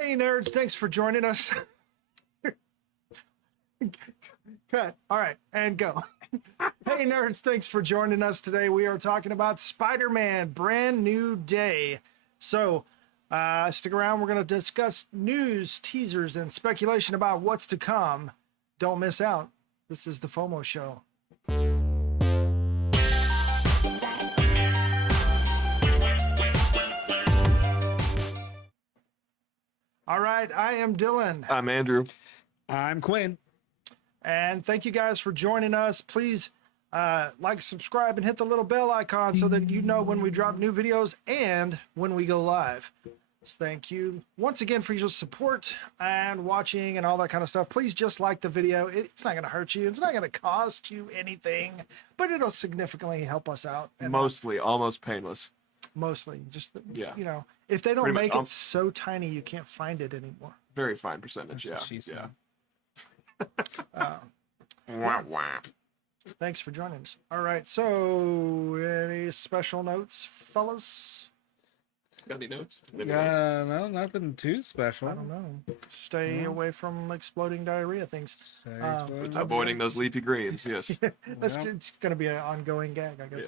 Hey nerds, thanks for joining us. Cut. All right, and go. Hey nerds, thanks for joining us today. We are talking about Spider-Man Brand New Day. So stick around. We're going to discuss news, teasers, and speculation about what's to come. Don't miss out. This is the FOMO Show. All right, I am Dylan. I'm Andrew. I'm Quinn. And thank you guys for joining us. Please like, subscribe, and hit the little bell icon so that you know when we drop new videos and when we go live. So thank you once again for your support and watching and all that kind of stuff. Please just like the video. It's not going to hurt you. It's not going to cost you anything, but it'll significantly help us out. And Mostly, almost painless. mostly, just, Yeah. you know, if they don't Pretty much. make it so tiny you can't find it anymore. Very fine percentage, That's what she said. Wah, wah. Thanks for joining us. All right, so any special notes, fellas? Got any notes? No, nothing too special. I don't know. Stay away from exploding diarrhea things. Avoiding those leafy greens, yes. That's going to be an ongoing gag, I guess.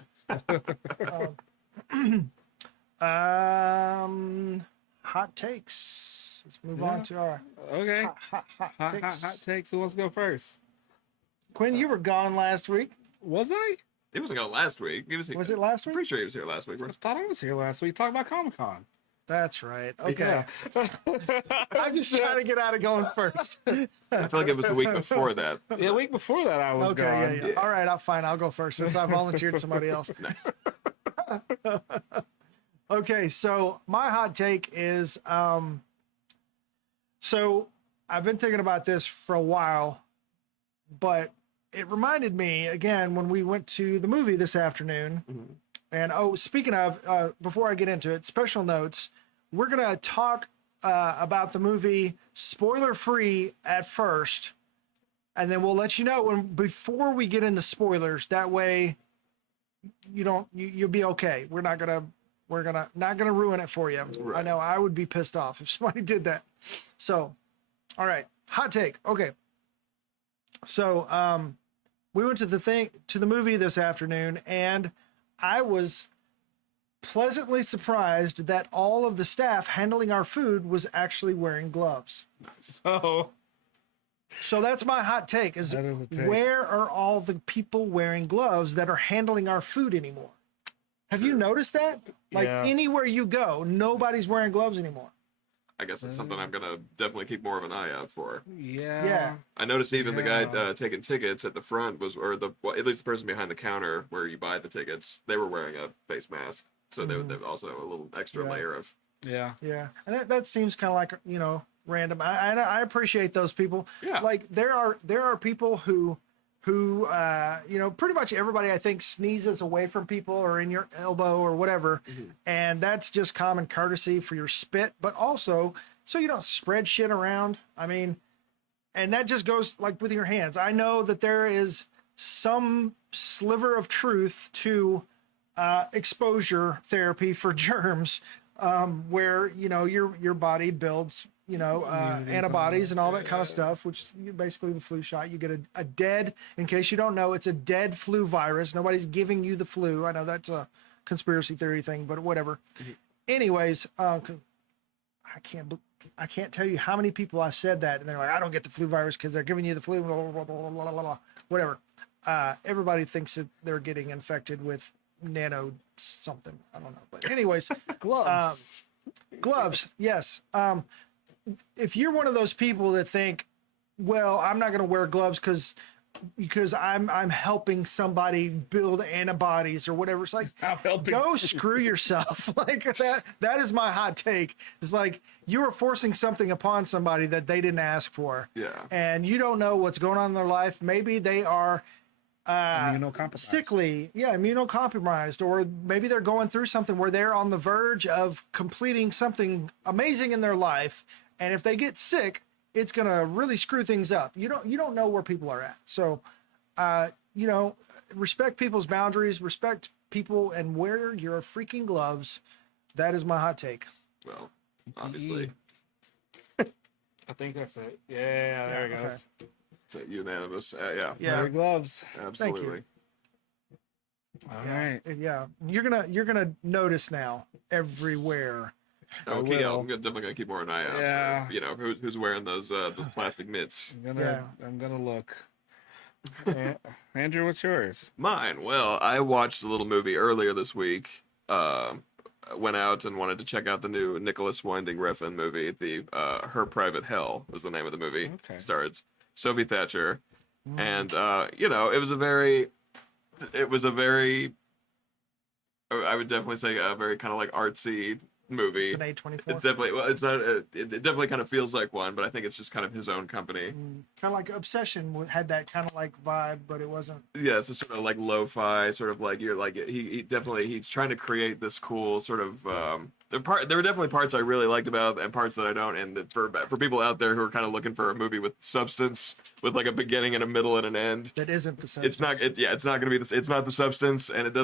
Hot takes. Let's move on to our Okay. hot takes. Hot takes. Who wants to go first? Quinn, you were gone last week. Was I? He wasn't going last week. Was it last I'm week? pretty sure he was here last week. I thought I was here last week talking about Comic-Con. That's right. Okay. Yeah. I'm just trying to get out of going first. I feel like it was the week before that. Yeah, the week before that I was Okay, gone. yeah. All right, I'll go first since I volunteered somebody else. Nice. Okay, so my hot take is so I've been thinking about this for a while, but it reminded me again when we went to the movie this afternoon. Mhm. And speaking of, before I get into it, special notes, we're going to talk about the movie spoiler free at first, and then we'll let you know before we get into spoilers. That way you'll be okay. We're not gonna ruin it for you. Right. I know I would be pissed off if somebody did that. So, all right, hot take. Okay. So, we went to the movie this afternoon, and I was pleasantly surprised that all of the staff handling our food was actually wearing gloves. Oh. So that's my hot take is That is a take. where are all the people wearing gloves that are handling our food anymore? Have you noticed that? Like Yeah. anywhere you go, nobody's wearing gloves anymore. I guess it's something I'm going to definitely keep more of an eye out for. Yeah. Yeah. I noticed even the guy Yeah. taking tickets at the front at least the person behind the counter where you buy the tickets, they were wearing a face mask. So they were also a little extra Yeah. layer of. Yeah. Yeah. And that seems kind of like, random. I appreciate those people. Yeah. Like there are people who pretty much everybody I think sneezes away from people or in your elbow or whatever. Mhm. And that's just common courtesy for your spit, but also so you don't spread shit around. I mean, and that just goes like with your hands. I know that there is some sliver of truth to exposure therapy for germs, where your body builds Immunity antibodies and all that yeah. kind of stuff, which basically the flu shot. You get a dead, in case you don't know, it's a dead flu virus. Nobody's giving you the flu. I know that's a conspiracy theory thing, but whatever. Mhm. Anyways, I can't tell you how many people I've said that, and they're like, I don't get the flu virus because they're giving you the flu, blah, blah, blah, blah, blah, blah, whatever. Everybody thinks that they're getting infected with nano something. I don't know. But anyways, Gloves. gloves, yes. If you're one of those people that think, well, I'm not going to wear gloves because I'm helping somebody build antibodies or whatever. It's like, I'm helping. go screw yourself. Like that is my hot take. It's like you are forcing something upon somebody that they didn't ask for. Yeah. And you don't know what's going on in their life. Maybe they are Immunocompromised. sickly, immunocompromised, or maybe they're going through something where they're on the verge of completing something amazing in their life. And if they get sick, it's going to really screw things up. You don't know where people are at. So, respect people's boundaries, respect people, and wear your freaking gloves. That is my hot take. Well, obviously. I think that's it. Yeah, there it okay. goes. It's a unanimous. Yeah. Yeah. Leather gloves. Absolutely. All Yeah. right. Yeah. You're gonna notice now everywhere. Okay, will. I'm definitely gonna keep more an eye out. Yeah. For, who's wearing those plastic mitts. I'm gonna look. Andrew, what's yours? Mine. Well, I watched a little movie earlier this week. Went out and wanted to check out the new Nicholas Winding Refn movie. The Her Private Hell was the name of the movie. Okay. Stars Sophie Thatcher, Mm. and it was a very, I would definitely say a very kind of like artsy movie. It's an A24. It's definitely it's not. It definitely kind of feels like one, but I think it's just kind of his own company. Kind of like Obsession had that kind of like vibe, but it wasn't. Yeah, it's a sort of like lo-fi, sort of like you're like he definitely he's trying to create this cool sort of. There were definitely parts I really liked about and parts that I don't. And that for people out there who are kind of looking for a movie with substance, with like a beginning and a middle and an end. That isn't the same. It's not. It's not going to be this. It's not the substance, and it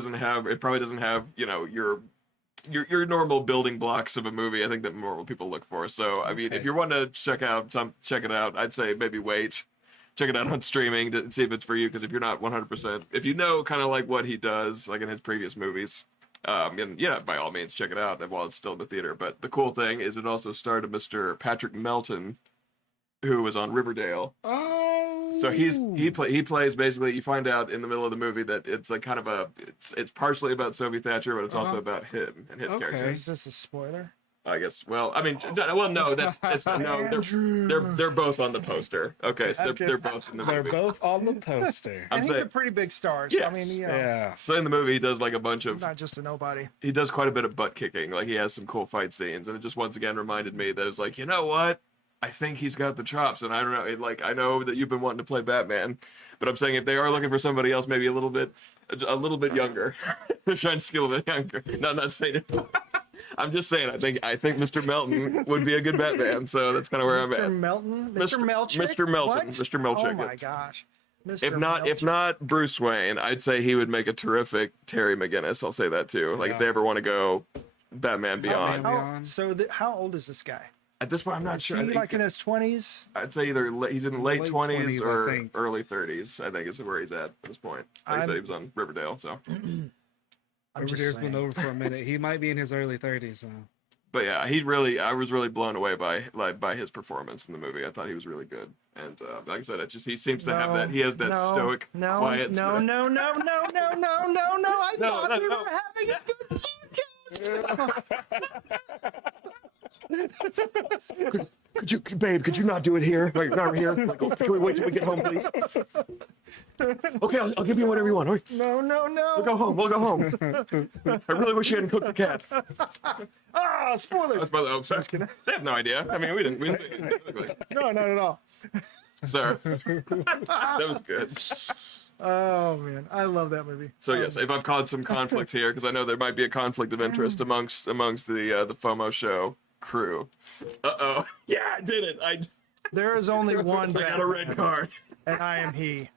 probably doesn't have your normal building blocks of a movie. I think that normal people look for. So I mean, if you want to check it out. I'd say maybe wait, check it out on streaming to see if it's for you. Because if you're not 100%, if you know kind of like what he does, like in his previous movies, and yeah, by all means check it out while it's still in the theater. But the cool thing is it also starred a Mr. Patrick Melton, who was on Riverdale. Oh. So he plays basically. You find out in the middle of the movie that it's like kind of it's partially about Sophie Thatcher, but it's also about him and his character. Is this a spoiler? I guess. Well, I mean, no. They're both on the poster. Okay, so they're both in the They're movie. both on the poster. And I'm he's a saying- pretty big star. So, Yes. I mean, Yeah. So in the movie, he does like a bunch of. not just a nobody. He does quite a bit of butt kicking. Like he has some cool fight scenes, and it just once again reminded me that it's like, you know what? I think he's got the chops, and I don't know. I know that you've been wanting to play Batman, but I'm saying if they are looking for somebody else, maybe a little bit younger, they're trying to skill a bit younger. No, I'm not saying it. I'm just saying. I think Mr. Melton would be a good Batman. So that's kind of where I'm Mr. at. Melton? Mr. Melchick? Mr. Melton. What? Mr. Melchick. Oh my gosh. Mr. If not Bruce Wayne, I'd say he would make a terrific Terry McGinnis. I'll say that too. Like if they ever want to go Batman Beyond. How old is this guy? At this point, I'm not Is sure. he like in his 20s? I'd say either he's in late Late 20s 20s, I or think. early 30s. I think is where he's at this point. Like I said, he was on Riverdale. So, I'm just Riverdale's been saying. over for a minute. He might be in his early 30s. So. but yeah, I was really blown away by his performance in the movie. I thought he was really good. And like I said, he seems to have that. He has that stoic, quiet. No. I thought we no. were having a good podcast. Could you not do it here? Like, not here. Like, can we wait till we get home, please? Okay, I'll give you whatever you want. Right. No. We'll go home. I really wish you hadn't cooked the cat. Ah, spoiler. Oh, sorry. They have no idea. I mean, we didn't say anything specifically. No, not at all. Sir. That was good. Oh man, I love that movie. So yes, if I've caused some conflict here, because I know there might be a conflict of interest amongst the FOMO show crew. Uh-oh. Yeah, I did it. There is only one. I got a red card. and I am he.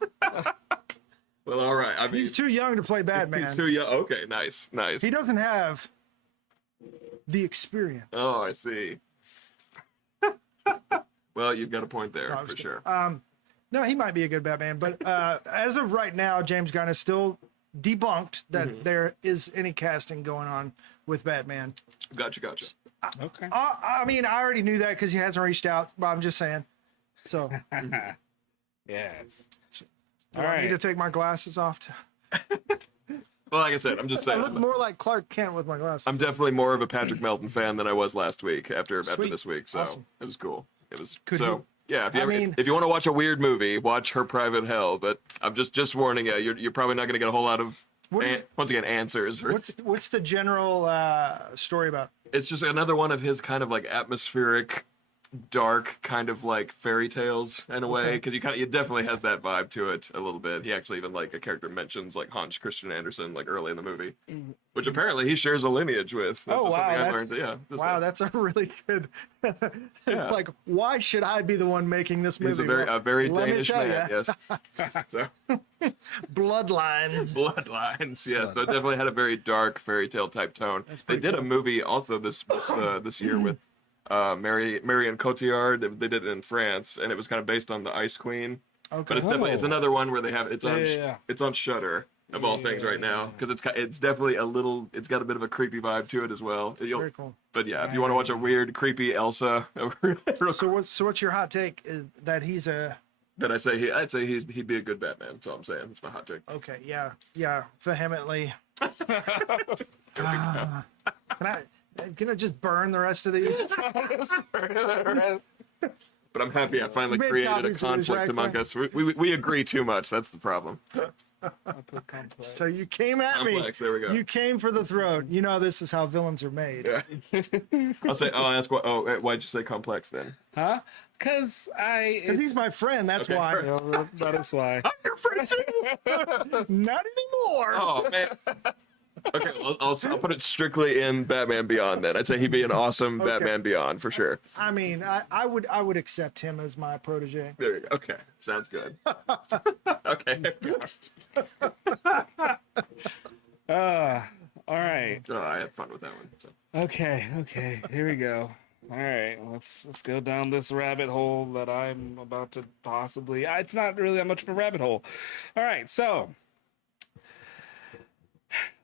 Well, all right. I mean, He's too young to play Batman. He's too young. Okay, nice. He doesn't have the experience. Oh, I see. Well, you've got a point there No, for sure. No, he might be a good Batman, but as of right now, James Gunn has still debunked that there is any casting going on with Batman. Gotcha. Okay. I mean, I already knew that because he hasn't reached out, but I'm just saying. So, Yes. do I need to take my glasses off? Well, like I said, I'm just I saying. look more like Clark Kent with my glasses. I'm definitely more of a Patrick Melton fan than I was last week after Sweet. this week. So Awesome. It was cool. It was Could so. you- Yeah, if you I want to watch a weird movie, watch Her Private Hell. But I'm just warning you, you're probably not going to get a whole lot of once again answers. What's the general story about? It's just another one of his kind of like atmospheric, dark kind of like fairy tales in a way, because it definitely has that vibe to it a little bit. He actually even like a character mentions like Hans Christian Andersen like early in the movie, which apparently he shares a lineage with. That's Oh, just wow, something I that's- learned. Yeah, Wow, that's a really good. It's Yeah. like, why should I be the one making this movie? he's a very let me Danish tell man. ya. Yes. So Bloodlines. bloodlines. Yeah. So it definitely had a very dark fairy tale type tone. They did a movie also this year with Marion Cotillard. They did it in France, and it was kind of based on the Ice Queen. Okay. But it's another one where they have it's on Yeah. it's on Shudder of all things right now, Yeah. because it's definitely it's got a bit of a creepy vibe to it as well. Very cool. But yeah, if you want to watch a weird, creepy Elsa, So what's your hot take? Is that he's a then I'd say he'd be a good Batman. That's all I'm saying. That's my hot take. okay? Yeah, vehemently. Can I just burn the rest of these? But I'm happy I finally You made created a copies of these, conflict right, among Clint? us. We agree too much. That's the problem. So you came at Complex. me. There we go. You came for the throat. You know this is how villains are made. Yeah. I'll ask what. Oh, why'd you say complex then? Huh? Because Because he's my friend. That's Okay, why. fair. that is why. Your friend too. Not anymore. Oh man. Okay, I'll put it strictly in Batman Beyond then. I'd say he'd be an awesome Okay. Batman Beyond for sure. I mean, I would accept him as my protege. There you go. Okay, sounds good. Okay. All right. Oh, I had fun with that one. So. Okay, here we go. All right, let's go down this rabbit hole that I'm about to possibly. It's not really that much of a rabbit hole. All right, so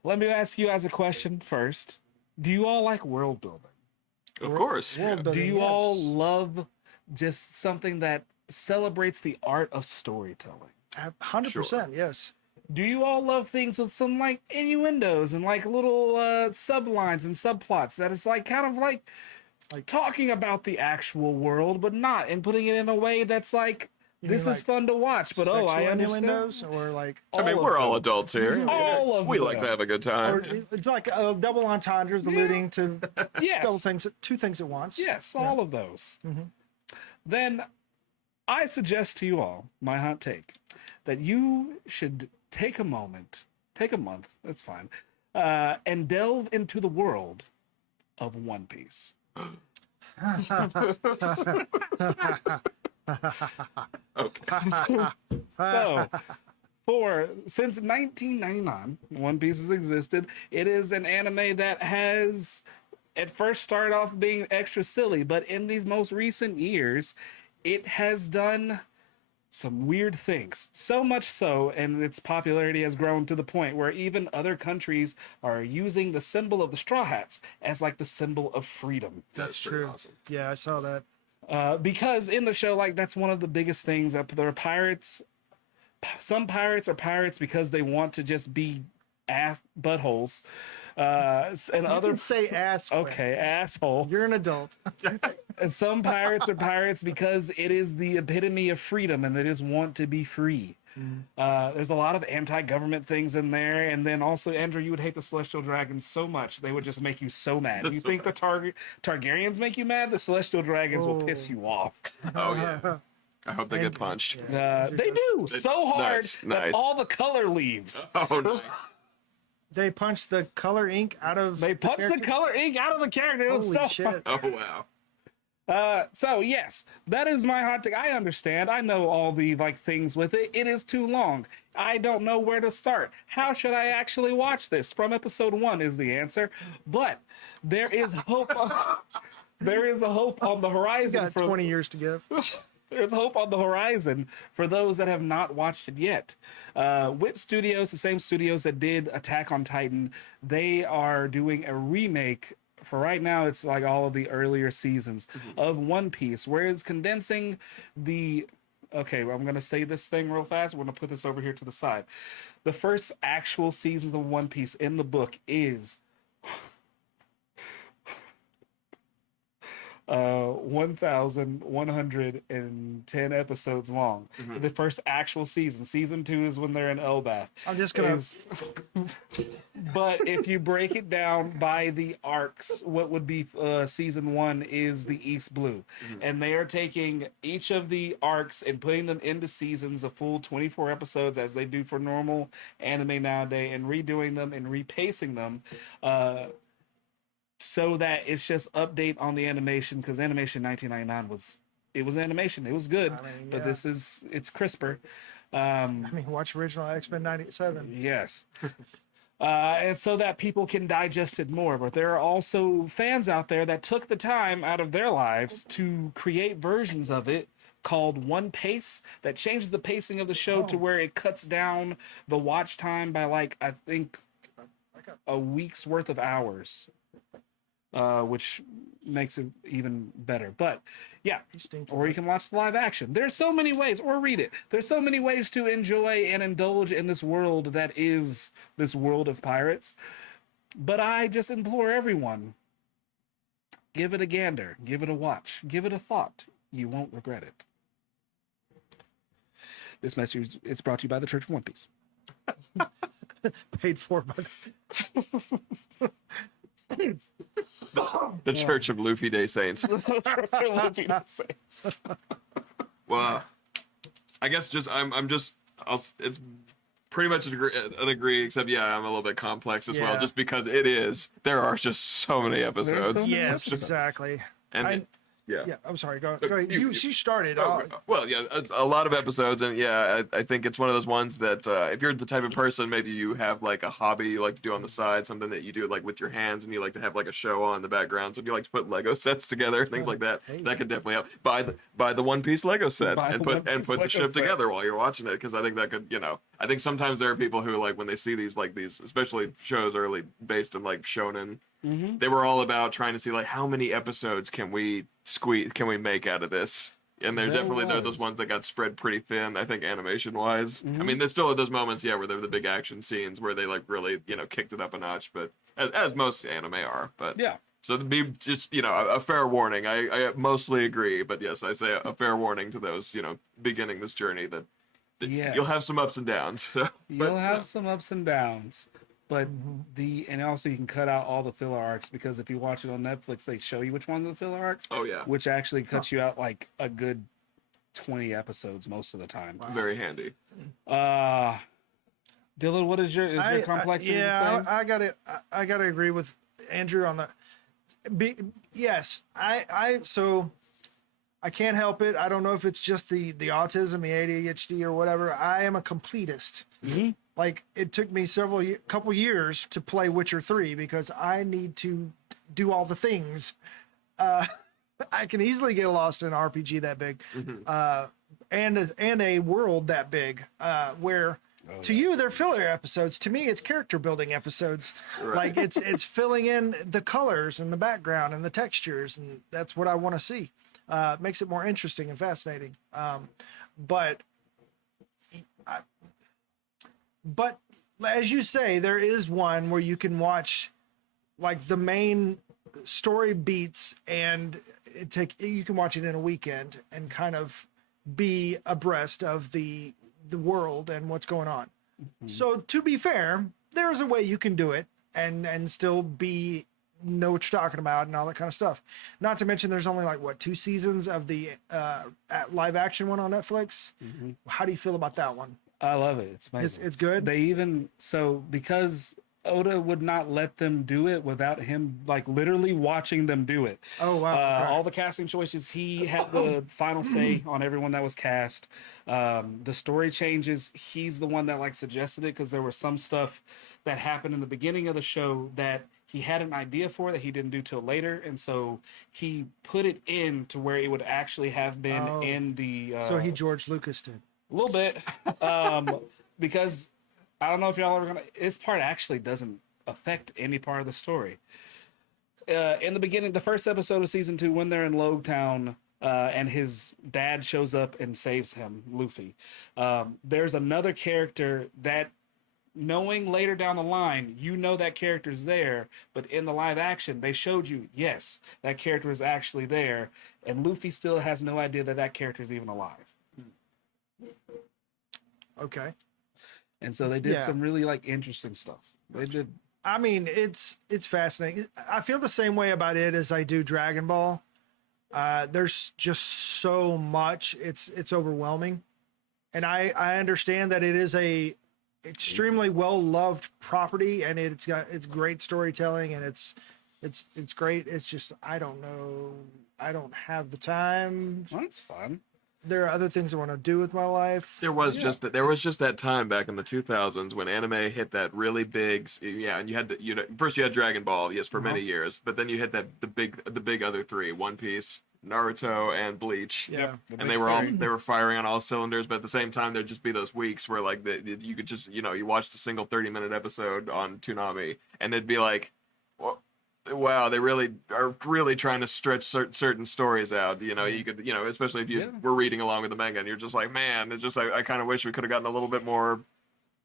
let me ask you guys a question first. Do you all like world building? Of course. World yeah. Do building, you all yes. love just something that celebrates the art of storytelling? 100%. Yes. Do you all love things with some like innuendos and like little sublines and subplots that is like kind of like talking about the actual world, but not, and putting it in a way that's like You this mean, is like, fun to watch, but oh, I Sexual understand. innuendos or like, I mean, All we're of all them. adults here. All of we like them. to have a good or time. it's like double entendres alluding to Yes. two things at once. Yes, all of those. Mhm. Then I suggest to you all, my hot take, that you should take a month, that's fine, and delve into the world of One Piece. Okay. So, since 1999, One Piece has existed. It is an anime that has at first started off being extra silly, but in these most recent years, it has done some weird things. So much so, and its popularity has grown to the point where even other countries are using the symbol of the Straw Hats as like the symbol of freedom. That's True. pretty awesome. Yeah, I saw that. Because in the show, like that's one of the biggest things that there are pirates. Some pirates are pirates because they want to just be buttholes, and You other can say ass. Quinn. okay assholes. You're an adult. And some pirates are pirates because it is the epitome of freedom and they just want to be free. There's a lot of anti-government things in there, and then also, Andrew, you would hate the Celestial Dragons so much they would just make you so mad. That's You so think the Targaryens make you mad? The Celestial Dragons will piss you off. Oh yeah. I hope they get And- punched. They do so hard Nice, that nice. all the color leaves. Oh nice. They punched the color ink out of. They punched the character? color ink out of the character. It was Holy so shit! Oh wow. So yes, that is my hot take. I understand. I know all the like things with it. It is too long. I don't know where to start. How should I actually watch this? From episode 1 is the answer. But there is hope. There is a hope on the You horizon got for 20 years to give. There's hope on the horizon for those that have not watched it yet. Wit Studios, the same studios that did Attack on Titan, they are doing a remake. For right now, it's like all of the earlier seasons of One Piece, where it's condensing the. Okay, well, I'm going to say this thing real fast. We're going to put this over here to the side. The first actual seasons of One Piece in the book is 1,110 episodes long. The first actual season 2 is when they're in Elbath. I'm just gonna. But if you break it down by the arcs, what would be season 1 is the East Blue, and they are taking each of the arcs and putting them into seasons, a full 24 episodes as they do for normal anime nowadays, and redoing them and repacing them. So that it's just update on the animation, because animation 1999 was animation. It was good, I mean, but yeah. it's crisper. I mean, watch original X-Men '97. Yes. and so that people can digest it more. But there are also fans out there that took the time out of their lives to create versions of it called One Pace that changes the pacing of the show to where it cuts down the watch time by like I think a week's worth of hours, which makes it even better. But yeah, or you can watch the live action. There's so many ways, or read it. There's so many ways to enjoy and indulge in this world that is this world of pirates. But I just implore everyone, give it a gander, give it a watch, give it a thought. You won't regret it. This message is brought to you by the Church of One Piece. Paid for by The Church of Luffy Day Saints. Well, I guess just it's pretty much an agree, except yeah, I'm a little bit complex as well, just because there are just so many episodes. Yes, exactly. And yeah, I'm sorry. Go ahead. You started. Well, yeah, a lot of episodes, and yeah, I think it's one of those ones that if you're the type of person, maybe you have like a hobby you like to do on the side, something that you do like with your hands, and you like to have like a show on in the background. So if you like to put Lego sets together, things like that, that could definitely help. Buy the One Piece Lego set and put the ship together while you're watching it, because I think that could, I think sometimes there are people who like when they see these especially shows early based in like shonen. Mm-hmm. They were all about trying to see like how many episodes can we make out of this, and they're those ones that got spread pretty thin, I think, animation wise. Mm-hmm. I mean, there's still those moments, where they're the big action scenes where they like really kicked it up a notch, but as most anime are. But yeah, so to be just a fair warning. I mostly agree, but yes, I say a fair warning to those beginning this journey that you'll have some ups and downs. You'll have some ups and downs. But and also you can cut out all the filler arcs, because if you watch it on Netflix, they show you which ones are the filler arcs. Oh yeah. Which actually cuts you out like a good 20 episodes most of the time. Wow. Very handy. Dylan, what is your complexity? I gotta agree with Andrew on that. Yes, so I can't help it. I don't know if it's just the autism, the ADHD, or whatever. I am a completist. Mm-hmm. Like, it took me couple years to play Witcher 3 because I need to do all the things. I can easily get lost in an RPG that big, and a world that big, where to you they're filler episodes. To me, it's character building episodes. Right. Like it's filling in the colors and the background and the textures, and that's what I want to see. Makes it more interesting and fascinating. But as you say, there is one where you can watch like the main story beats, and you can watch it in a weekend and kind of be abreast of the world and what's going on. Mm-hmm. So to be fair, there is a way you can do it and still know what you're talking about and all that kind of stuff. Not to mention there's only 2 seasons of the live action one on Netflix. Mm-hmm. How do you feel about that one? I love it. It's amazing. It's good. Because Oda would not let them do it without him literally watching them do it. Oh wow! Okay. All the casting choices, he had the final say on everyone that was cast. The story changes, he's the one that suggested it, because there was some stuff that happened in the beginning of the show that he had an idea for that he didn't do till later, and so he put it in to where it would actually have been in the. So he George Lucas did. A little bit, because I don't know if y'all are gonna. This part actually doesn't affect any part of the story. In the beginning, the first episode of season 2, when they're in Logtown, and his dad shows up and saves him, Luffy. There's another character that, knowing later down the line, that character's there, but in the live action, they showed you, yes, that character is actually there, and Luffy still has no idea that character is even alive. Okay. And so they did some really interesting stuff. They did. I mean, it's fascinating. I feel the same way about it as I do Dragon Ball. There's just so much. It's overwhelming. And I understand that it is a extremely well-loved property, and it's great storytelling, and it's great. It's just, I don't know. I don't have the time. Well, it's fun. there are other things I want to do with my life. There was just that time back in the 2000s when anime hit that really big, yeah, and you had first you had Dragon Ball, yes, for many years, but then you hit the big other three: One Piece, Naruto, and Bleach. Yeah. And they were firing on all cylinders, but at the same time there'd just be those weeks where like you could just you watched a single 30-minute episode on Toonami and it'd be like, well, wow, they really are trying to stretch certain stories out. You could, especially if you were reading along with the manga, and you're just like, man, it's just I kind of wish we could have gotten a little bit more,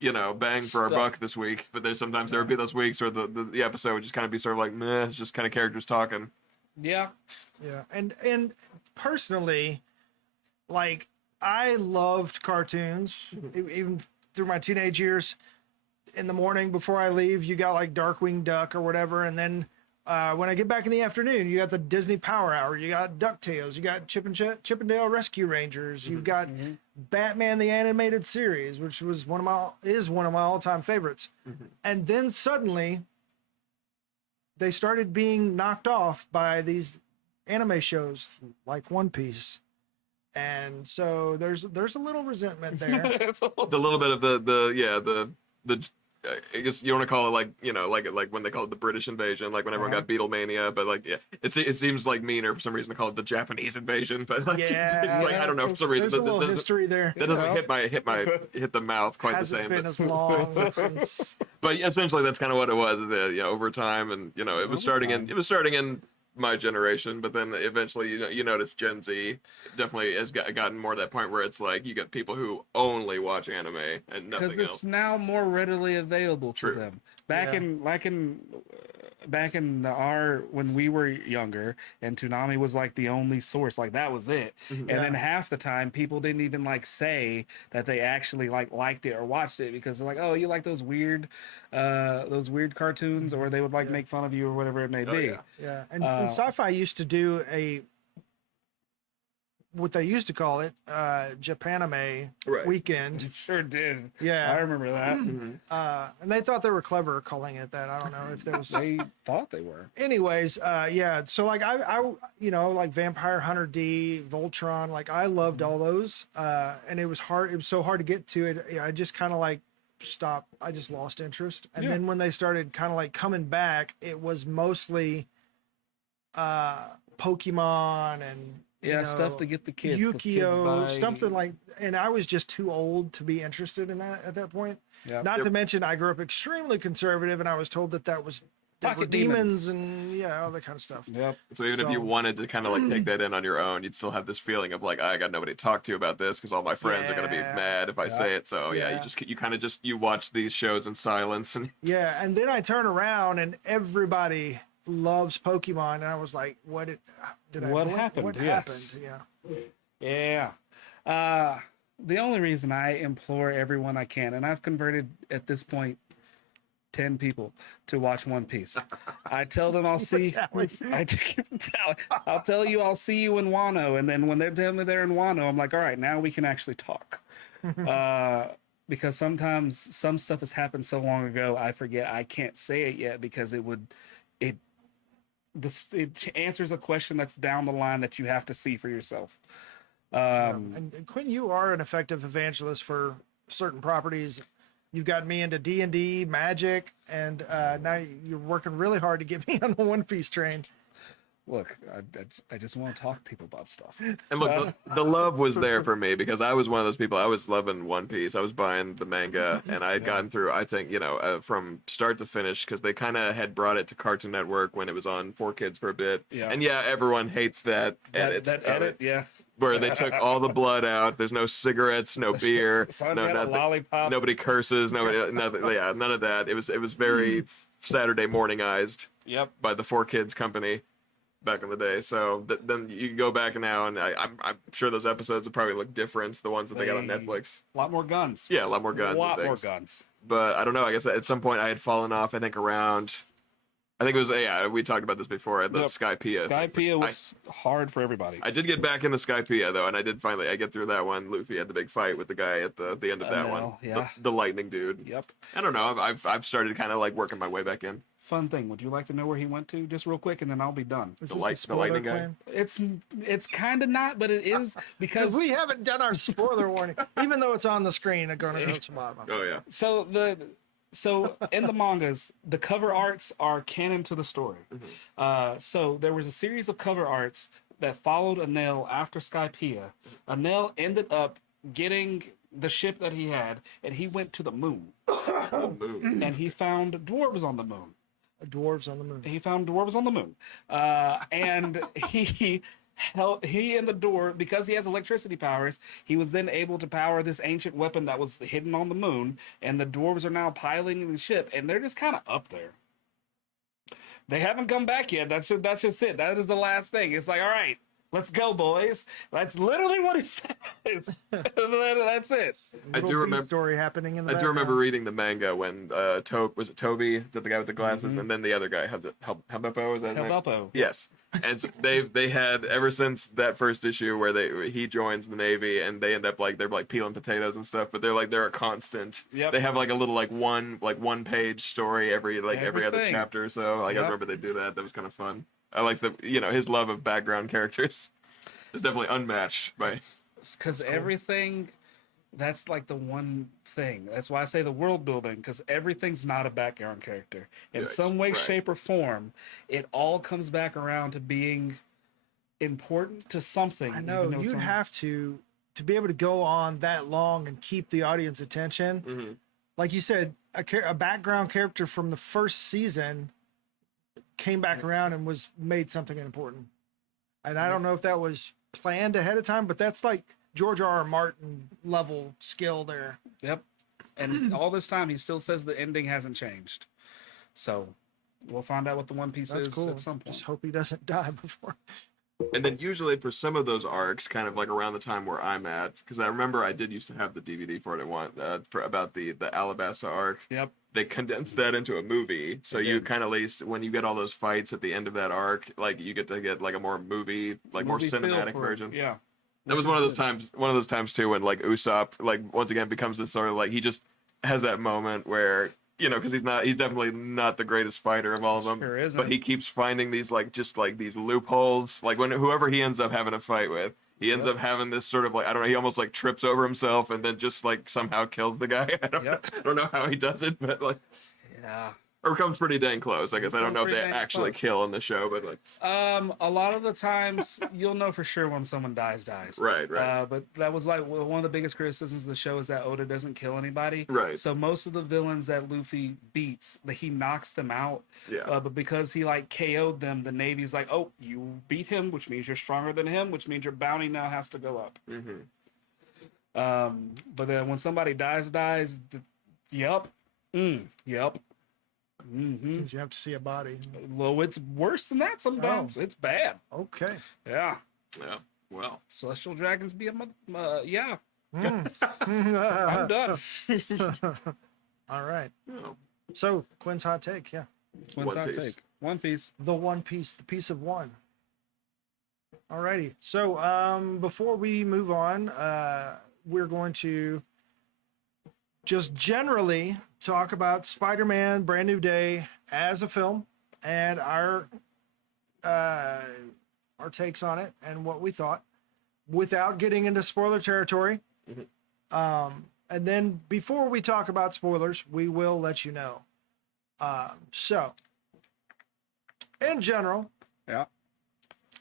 bang for our buck this week. But there's sometimes there would be those weeks where the episode would just kind of be sort of like, meh, it's just kind of characters talking. Yeah. Yeah, and personally, like I loved cartoons even through my teenage years. In the morning before I leave, you got like Darkwing Duck or whatever, and then when I get back in the afternoon, you got the Disney Power Hour, you got DuckTales, you got Chip and Dale Rescue Rangers, you've got Batman the Animated Series, which was one of my all-time favorites. And then suddenly they started being knocked off by these anime shows like One Piece. And so there's a little resentment there. The little bit of the I guess you want to call it like when they call it the British invasion, like when everyone got Beatlemania, but like it seems like meaner for some reason to call it the Japanese invasion, but like, it's like I don't know, for some reason there's a little history there. That doesn't hit the mouth quite the same. Been as long since. But essentially that's kind of what it was, over time, and it was starting in my generation, but then eventually you notice Gen Z definitely has gotten more to that point where it's like you got people who only watch anime and nothing else. Because it's now more readily available to them. Back in our when we were younger, and Toonami was like the only source, like that was it. And then half the time people didn't even like say that they actually liked it or watched it because they're like, oh, you like those weird cartoons, or they would make fun of you or whatever it may be. Yeah, and Sci-Fi used to do what they used to call it, Japanime weekend. It sure did. Yeah, I remember that. And they thought they were clever calling it that. I don't know if there was. They thought they were. Anyways, yeah. So like I like Vampire Hunter D, Voltron. Like I loved all those, and it was hard. It was so hard to get to it. I just kind of like stopped. I just lost interest. And then when they started kind of like coming back, it was mostly Pokemon and. Stuff to get the kids. Yu-Gi-Oh, something like, and I was just too old to be interested in that at that point. Yeah. Not to mention, I grew up extremely conservative, and I was told that was Pocket demons and all that kind of stuff. Yep. So even if you wanted to kind of like take that in on your own, you'd still have this feeling of like, I got nobody to talk to about this because all my friends are gonna be mad if I say it. So you watch these shows in silence and and then I turn around and everybody loves Pokemon, and I was like, what happened? What happened? Yeah. The only reason I implore everyone I can, and I've converted at this point 10 people to watch One Piece. I tell them I'll see. I'll tell you I'll see you in Wano, and then when they tell me they're in Wano, I'm like, all right, now we can actually talk. Because sometimes some stuff has happened so long ago, I forget I can't say it yet because it answers a question that's down the line that you have to see for yourself. And Quinn, you are an effective evangelist for certain properties. You've got me into D&D, Magic, and now you're working really hard to get me on the One Piece train. Look, I just want to talk to people about stuff. And look, the love was there for me because I was one of those people. I was loving One Piece. I was buying the manga, and I had gotten through, I think, from start to finish because they kind of had brought it to Cartoon Network when it was on 4Kids for a bit. Yeah. And everyone hates that edit. That edit, yeah. Where they took all the blood out. There's no cigarettes, no beer, nothing. Lollipop. Nobody curses. Nobody, nothing. Yeah, none of that. It was very Saturday morningized. Yep. By the 4Kids company back in the day. So then you go back now, and I'm sure those episodes would probably look different. The ones that they got on Netflix. A lot more guns. Yeah, a lot more guns. A lot more guns. But I don't know. I guess at some point I had fallen off. I think it was, we talked about this before at the Skypiea. Skypiea was hard for everybody. I did get back into Skypiea, though, and I did finally get through that one. Luffy had the big fight with the guy at the end of that one. Yeah. The lightning dude. Yep. I don't know. I've started kind of like working my way back in. fun thing. Would you like to know where he went to, just real quick, and then I'll be done? Is The this light- a the spoiler lightning guy? claim? It's kind of not, but it is Because because we haven't done our spoiler warning, even though it's on the screen. They're going to go to bottom. Oh yeah. So in the mangas, the cover arts are canon to the story. So there was a series of cover arts that followed Anel after Skypiea. Anel ended up getting the ship that he had, and he went to the moon, Move. and he found dwarves on the moon. Dwarves on the moon. He found dwarves on the moon, and he and the door, because he has electricity powers, he was then able to power this ancient weapon that was hidden on the moon, and the dwarves are now piloting the ship, and they're just kind of up there. They haven't come back yet. That's just it. That is the last thing. It's like, all right, let's go, boys. That's literally what he says. That's it. I do Little remember. story happening in the I do remember background. reading the manga when was it Toby? Is that the guy with the glasses? And then the other guy has it. Helbepo, is that his name? Helbepo. Yes. And so they had ever since that first issue where he joins the Navy and they end up they're peeling potatoes and stuff, but they're a constant. Yep. They have a little one page story every other Everything. chapter. So I Yep. remember they do that. That was kind of fun. I like his love of background characters is definitely unmatched by. Because everything, that's like the one thing. That's why I say the world building, because everything's not a background character. In Right, some way, right. shape, or form, it all comes back around to being important to something. I know even though you'd some- have to be able to go on that long and keep the audience attention. Mhm. Like you said, a background character from the first season came back around and was made something important. And I don't know if that was planned ahead of time, but that's like George R. R. Martin level skill there. Yep. And all this time, he still says the ending hasn't changed. So we'll find out what the One Piece That's is cool. at some point. Just hope he doesn't die before. And then usually for some of those arcs, kind of around the time where I'm at, because I remember I did used to have the DVD for it at one for about the Alabasta arc. Yep. They condensed that into a movie, so They you did. kind of, at least when you get all those fights at the end of that arc, you get to get a more more Movie feel cinematic for- version. Yeah. That was Which one of is those good. times too when Usopp once again becomes this sort of he just has that moment where because he's definitely not the greatest fighter of all of them, Sure isn't. but he keeps finding these these loopholes, when whoever he ends up having a fight with, he ends Yep. up having this sort of I don't know, he almost trips over himself and then just somehow kills the guy. I don't know how he does it, but Yeah. or comes pretty dang close. I guess I don't comes know if pretty they dang actually close. kill in the show, but A lot of the times you'll know for sure when someone dies. right. But that was one of the biggest criticisms of the show is that Oda doesn't kill anybody. Right. So most of the villains that Luffy beats, he knocks them out. Yeah. But because he KO'd them, the Navy's like, oh, you beat him, which means you're stronger than him, which means your bounty now has to go up. Mm-hmm. But then when somebody dies, yep. Yep. Mm-hmm. 'Cause you have to see a body. Well, it's worse than that sometimes. It's bad. Okay. Yeah. Yeah. Well. Celestial dragons be a mother. Yeah. I'm I'm done. All right. Oh. So Quinn's hot take, yeah. When's One hot Piece. take? One Piece. The One Piece, the piece of one. Alrighty. So before we move on, we're going to just generally talk about Spider-Man: Brand New Day as a film and our takes on it and what we thought, without getting into spoiler territory. And then before we talk about spoilers, we will let you know. So, in general, Yeah.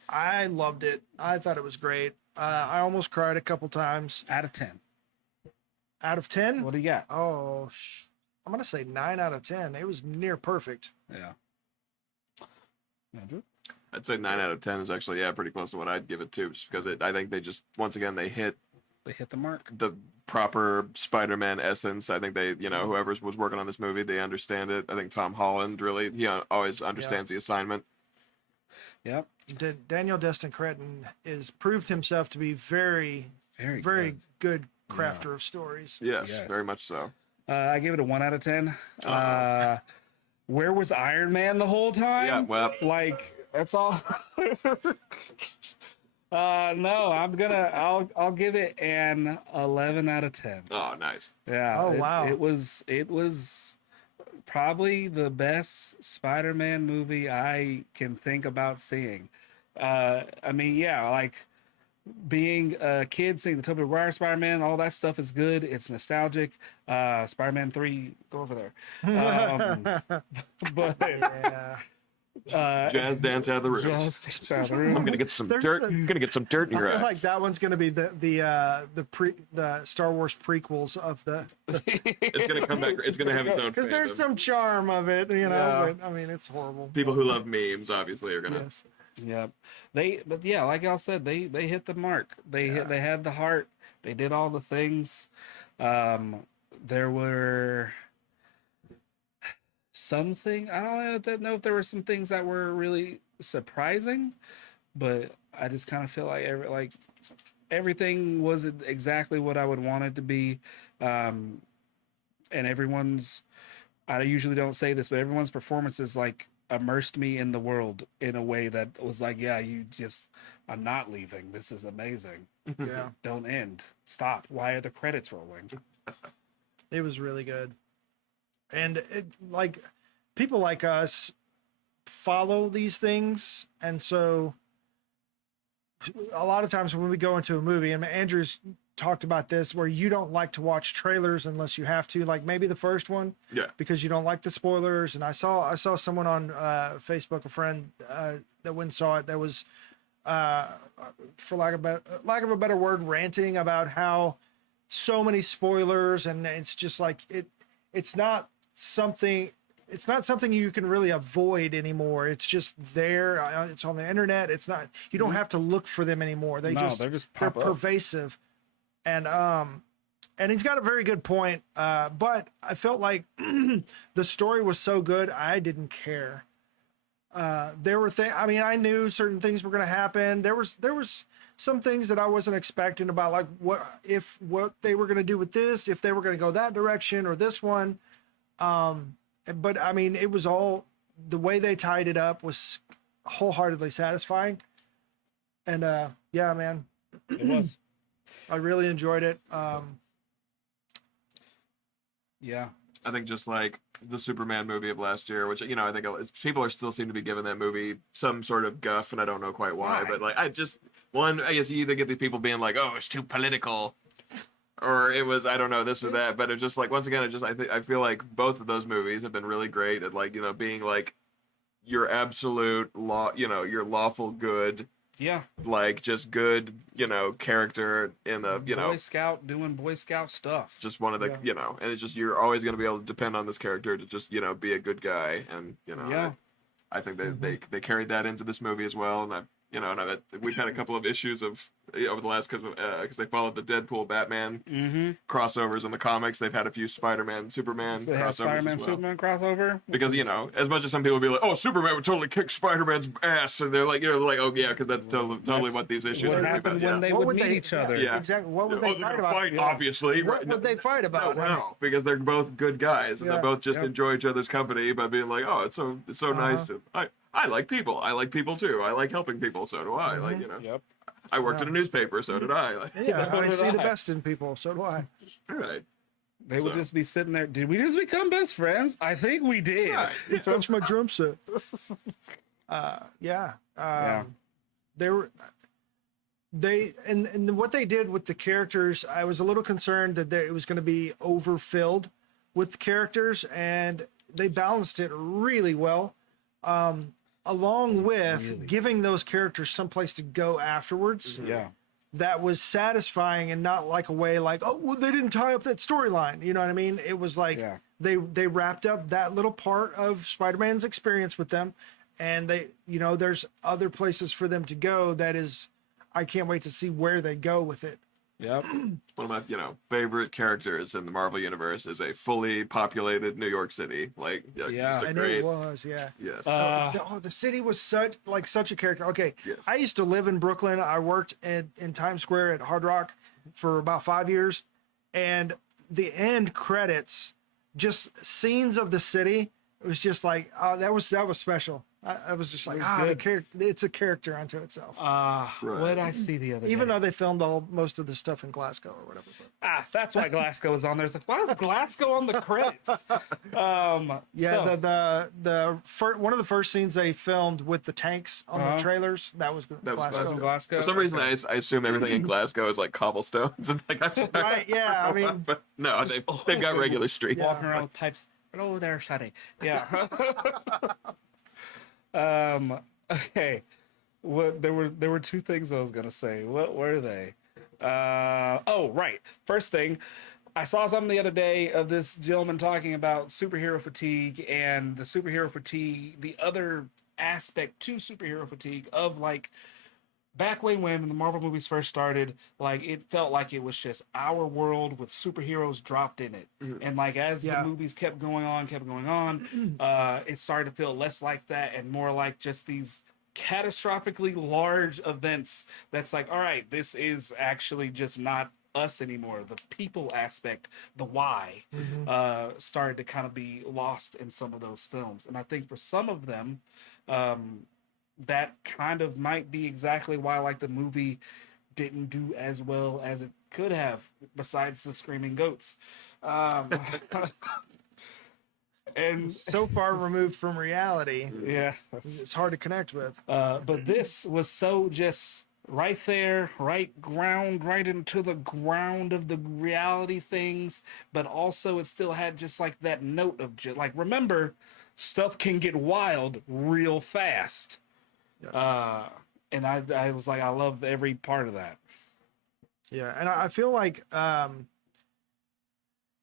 I loved it. I thought it was great. I almost cried a couple times. Out of 10. Out of 10? What do you got? Oh, I'm going to say 9 out of 10. It was near perfect. Yeah. Andrew? I'd say 9 out of 10 is actually pretty close to what I'd give it to, just because I think they just once again they hit They hit the mark. the proper Spider-Man essence. I think they whoever was working on this movie, they understand it. I think Tom Holland really always understands the assignment. Yep. Daniel Destin Cretton is proved himself to be very, Very, very good. good crafter of stories. Yes, Yes. very much so. I gave it a 1 out of 10. Uh-oh. Where was Iron Man the whole time? Yeah, well, That's all. No, I'll give it an 11 out of 10. oh, nice. Yeah. Oh, wow. It was probably the best Spider-Man movie I can think about seeing. I mean, yeah, like being a kid seeing the Tobey Maguire Spider-Man, all that stuff is good. It's nostalgic. Spider-Man 3, go over there. But Yeah. Jazz dance out of the room. just it's out of the I'm room. gonna get some There's dirt. a- I'm gonna get some dirt in I your feel eye. like that one's gonna be the Star Wars prequels of the, It's gonna come back. It's gonna have its own because there's fandom. some charm of it, you know. Yeah. But I mean, it's horrible. People who love memes obviously are gonna. Yes. Yep. But yeah, like y'all said, they hit the mark. They had the heart. They did all the things. There were something, I don't know if there were some things that were really surprising, but I just kind of feel like everything was exactly what I would want it to be. And everyone's, I usually don't say this, but everyone's performances like immersed me in the world in a way that was like, yeah, I'm not leaving. This is amazing. Yeah. Don't end. Stop. Why are the credits rolling? It was really good. And like people like us follow these things, and so a lot of times when we go into a movie, and Andrew's talked about this, where you don't like to watch trailers unless you have to, like maybe the first one, Yeah. because you don't like the spoilers. And I saw someone on Facebook, a friend that went and saw it, that was for lack of a better word, ranting about how so many spoilers, and it's just like it's not something you can really avoid anymore. It's just there. It's on the internet. It's not, you don't have to look for them anymore. They're just they're pop up. pervasive. And he's got a very good point. But I felt like the story was so good, I didn't care. There were things, I mean, I knew certain things were going to happen. There was some things that I wasn't expecting about, like what they were going to do with this, if they were going to go that direction or this one. But I mean, it was all, the way they tied it up was wholeheartedly satisfying. And yeah, man, It was. I really enjoyed it. Yeah. I think just like the Superman movie of last year, which, you know, I think people are still seem to be giving that movie some sort of guff, and I don't know quite why. But like, I guess you either get these people being like, oh, it's too political, or it was, I don't know, this or that. But it's just like, once again, I feel like both of those movies have been really great at, like, you know, being like your absolute your lawful good. Yeah. Like, just good, you know, character in a, you know, Boy Scout doing Boy Scout stuff. just one of the, Yeah. you know, and it's just, you're always going to be able to depend on this character to just, you know, be a good guy. And, you know, Yeah. I think they carried that into this movie as well. And we've had a couple of issues of over the last, because they followed the Deadpool Batman Mm-hmm. crossovers in the comics. They've had a few Spider-Man Superman So they have crossovers Spider-Man, as well. Superman crossover. Because, you know, as much as some people would be like, oh, Superman would totally kick Spider-Man's ass, and they're like, you know, like, oh yeah, because that's totally That's what these issues what are happened about. when they What would meet they- each other. Yeah. Exactly. What would Oh, they they're fight gonna about? fight, Yeah. obviously. What would they fight about? No, because they're both good guys, and Yeah, they both just yeah. enjoy each other's company by being like, oh, it's so nice to. I like people. I like people too. I like helping people. So do I. Like, you know, Yep. I worked Yeah. in a newspaper. So did I. Like, Yeah, So I did see the I. best in people. So do I. all right. They would So- just be sitting there. Did we just become best friends? I think we did. Right. Touch my drum set. Yeah. Yeah. And what they did with the characters, I was a little concerned that it was going to be overfilled with the characters, and they balanced it really well. Along with Really? giving those characters someplace to go afterwards. Yeah. That was satisfying, and not like a way like, oh, well, they didn't tie up that storyline. You know what I mean? It was like Yeah. they wrapped up that little part of Spider-Man's experience with them, and there's other places for them to go. That is, I can't wait to see where they go with it. Yep. One of my, favorite characters in the Marvel universe is a fully populated New York City. Like, Yeah. just a And great. it was, yeah. Yes. The city was such a character. Okay, Yes. I used to live in Brooklyn. I worked in Times Square at Hard Rock for about 5 years, and the end credits, just scenes of the city. It was just like, that was special. I was just like, was the good. character. It's a character unto itself. What Right. did I see the other Even day? though they filmed most of the stuff in Glasgow or whatever. That's why Glasgow is on there. It's like, why is Glasgow on the credits? Yeah, so, one of the first scenes they filmed with the tanks on the trailers, that was That was Glasgow. Glasgow. For some reason, Okay. I assume everything in Glasgow is like cobblestones. And like, Right, yeah, I mean, but no, they've got regular streets. Yeah. Walking around with pipes. Hello there, Shadi. Yeah. Okay. What there were two things I was gonna say. What were they? Oh, right. First thing, I saw something the other day of this gentleman talking about superhero fatigue and the superhero fatigue, the other aspect to superhero fatigue of like back way when the Marvel movies first started, like it felt like it was just our world with superheroes dropped in it. And like as Yeah. the movies kept going on, it started to feel less like that and more like just these catastrophically large events that's like, all right, this is actually just not us anymore. The people aspect, the why, started to kind of be lost in some of those films. And I think for some of them, that kind of might be exactly why like the movie didn't do as well as it could have, besides the screaming goats. And so far removed from reality, yeah, it's hard to connect with. but this was so just right there, right into the ground of the reality things, but also it still had just like that note of just like, remember, stuff can get wild real fast. Yes. And I was like, I love every part of that. Yeah, and I feel like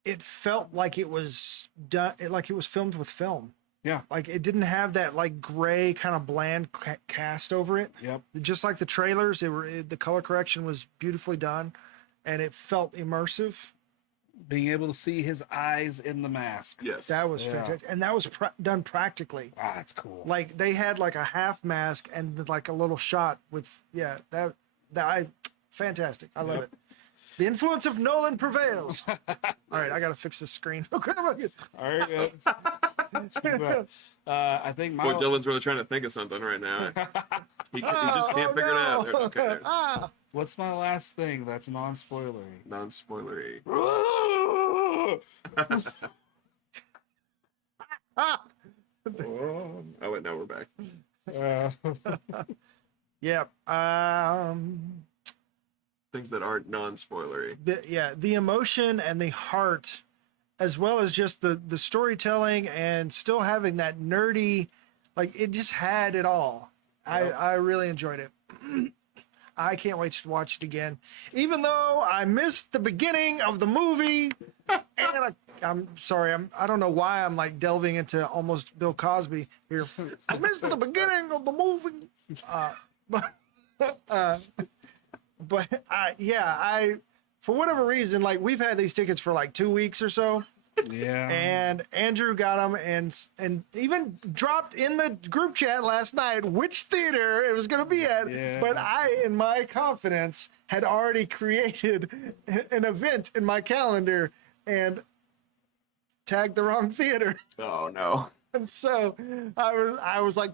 it felt like it was done, like it was filmed with film. Yeah. Like it didn't have that like gray kind of bland cast over it. Yep. Just like the trailers, the color correction was beautifully done, and it felt immersive. Being able to see his eyes in the mask. Yes. That was Yeah. fantastic, and that was done practically. That's cool. Like they had like a half mask and like a little shot with fantastic. I love it. The influence of Nolan prevails. All right, I gotta fix this screen. All right. I think my Boy, Dylan's really trying to think of something right now. He just can't figure it out. Okay, there. what's my last thing that's non-spoilery? Non-spoilery. Oh wait, no, we're back. Yeah. Things that aren't non-spoilery. The emotion and the heart, as well as just the storytelling and still having that nerdy, like it just had it all. I really enjoyed it. I can't wait to watch it again, even though I missed the beginning of the movie. And I'm sorry, I don't know why I'm like delving into almost Bill Cosby here. I missed the beginning of the movie, but I for whatever reason, like we've had these tickets for like 2 weeks or so. Yeah. And Andrew got them and even dropped in the group chat last night which theater it was going to be at. Yeah. But I, in my confidence, had already created an event in my calendar and tagged the wrong theater. Oh no. And so I was like,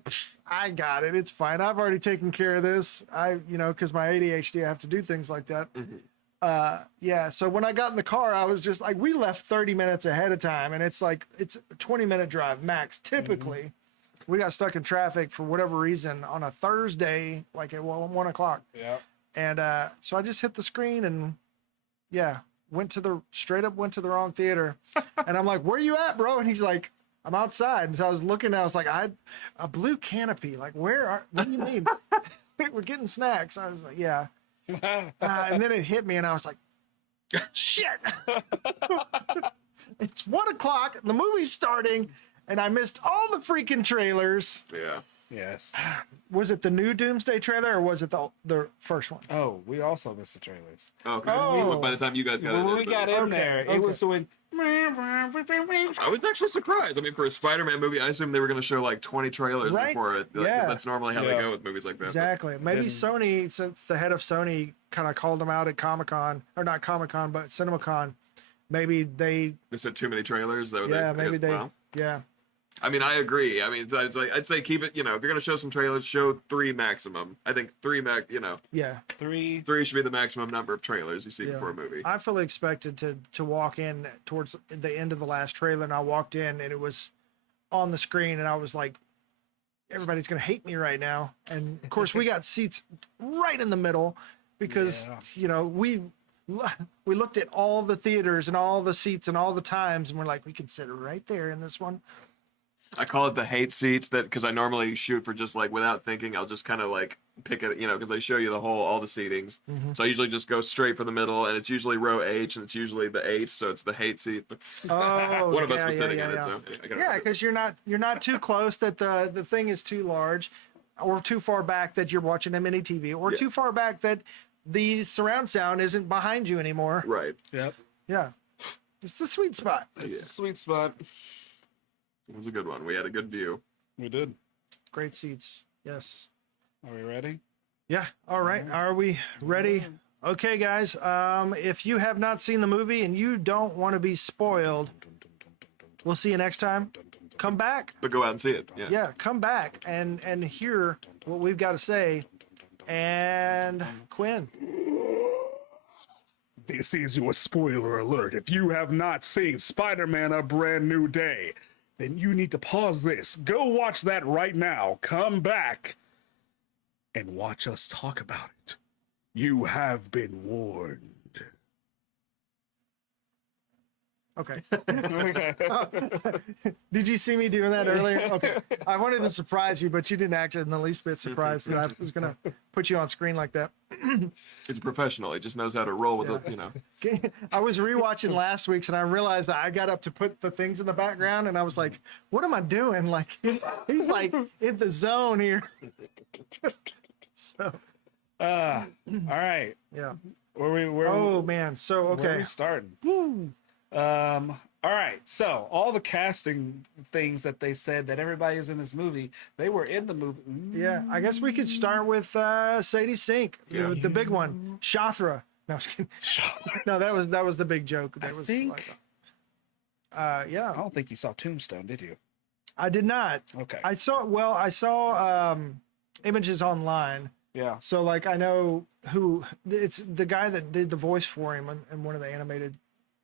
I got it. It's fine. I've already taken care of this. Because my ADHD, I have to do things like that. So when I got in the car, I was just like, we left 30 minutes ahead of time, and it's a 20-minute drive max typically. We got stuck in traffic for whatever reason on a Thursday, like at 1 o'clock. Yeah. And so I just hit the screen and went to the wrong theater. And I'm like, where you at, bro? And he's like, I'm outside. And so I was looking, I was like, a blue canopy. Like, what do you mean? We're getting snacks. I was like, yeah. And then it hit me, and I was like, shit. It's 1 o'clock. The movie's starting, and I missed all the freaking trailers. Yeah. Yes. Was it the new Doomsday trailer, or was it the first one? Oh, we also missed the trailers. Okay. Oh. By the time you guys got When in, we got in Okay, there, okay. it was doing. I was actually surprised. I mean, for a Spider-Man movie, I assumed they were going to show like 20 trailers Right? before it. Like, Yeah. That's normally how they Yeah. go with movies like that. Exactly. Maybe And- Sony, since the head of Sony kind of called them out at Comic-Con, or not Comic-Con, but CinemaCon, maybe they, They said too many trailers. yeah. I mean, I agree. I mean, it's like I'd say keep it. You know, if you're gonna show some trailers, show 3 maximum. I think 3 max. You know, Yeah. 3. 3 should be the maximum number of trailers you see Yeah. before a movie. I fully expected to walk in towards the end of the last trailer, and I walked in and it was on the screen, and I was like, everybody's gonna hate me right now. And of course, we got seats right in the middle because Yeah. you know we looked at all the theaters and all the seats and all the times, and we're like, we can sit right there in this one. I call it the hate seats because I normally shoot for just like without thinking. I'll just kind of like pick it, you know, because they show you all the seatings. Mhm. So I usually just go straight for the middle, and it's usually row H, and it's usually the 8, so it's the hate seat. But Oh, one of us yeah, was yeah, sitting yeah, in it, yeah. so I gotta Yeah, remember. because you're not too close that the thing is too large, or too far back that you're watching a mini TV, or Yeah. too far back that the surround sound isn't behind you anymore. Right. Yep. Yeah, it's the sweet spot. It's a sweet spot. It was a good one. We had a good view. We did. Great seats. Yes. Are we ready? Yeah. All right. Are we ready? Okay, guys. If you have not seen the movie and you don't want to be spoiled, we'll see you next time. Come back. But go out and see it. Yeah. Yeah, come back and hear what we've got to say. And Quinn. This is your spoiler alert. If you have not seen Spider-Man: A Brand New Day, then you need to pause this. Go watch that right now. Come back and watch us talk about it. You have been warned. Okay. Okay. Did you see me doing that earlier? Okay. I wanted to surprise you, but you didn't act in the least bit surprised that I was going to put you on screen like that. He's a professional. He just knows how to roll with it, you know. I was rewatching last week's and I realized that I got up to put the things in the background and I was like, what am I doing? Like he's like in the zone here. So All right. yeah. Where Man. So where are okay. we starting? All right. So all the casting things that they said that everybody is in this movie, they were in the movie. Yeah. I guess we could start with Sadie Sink, Yeah. the big one. Shathra. No, I was kidding. No, that was the big joke. That was think- like I yeah. don't think you saw Tombstone, did you? I did not. Okay. I saw images online. Yeah. So like I know who it's the guy that did the voice for him in one of the animated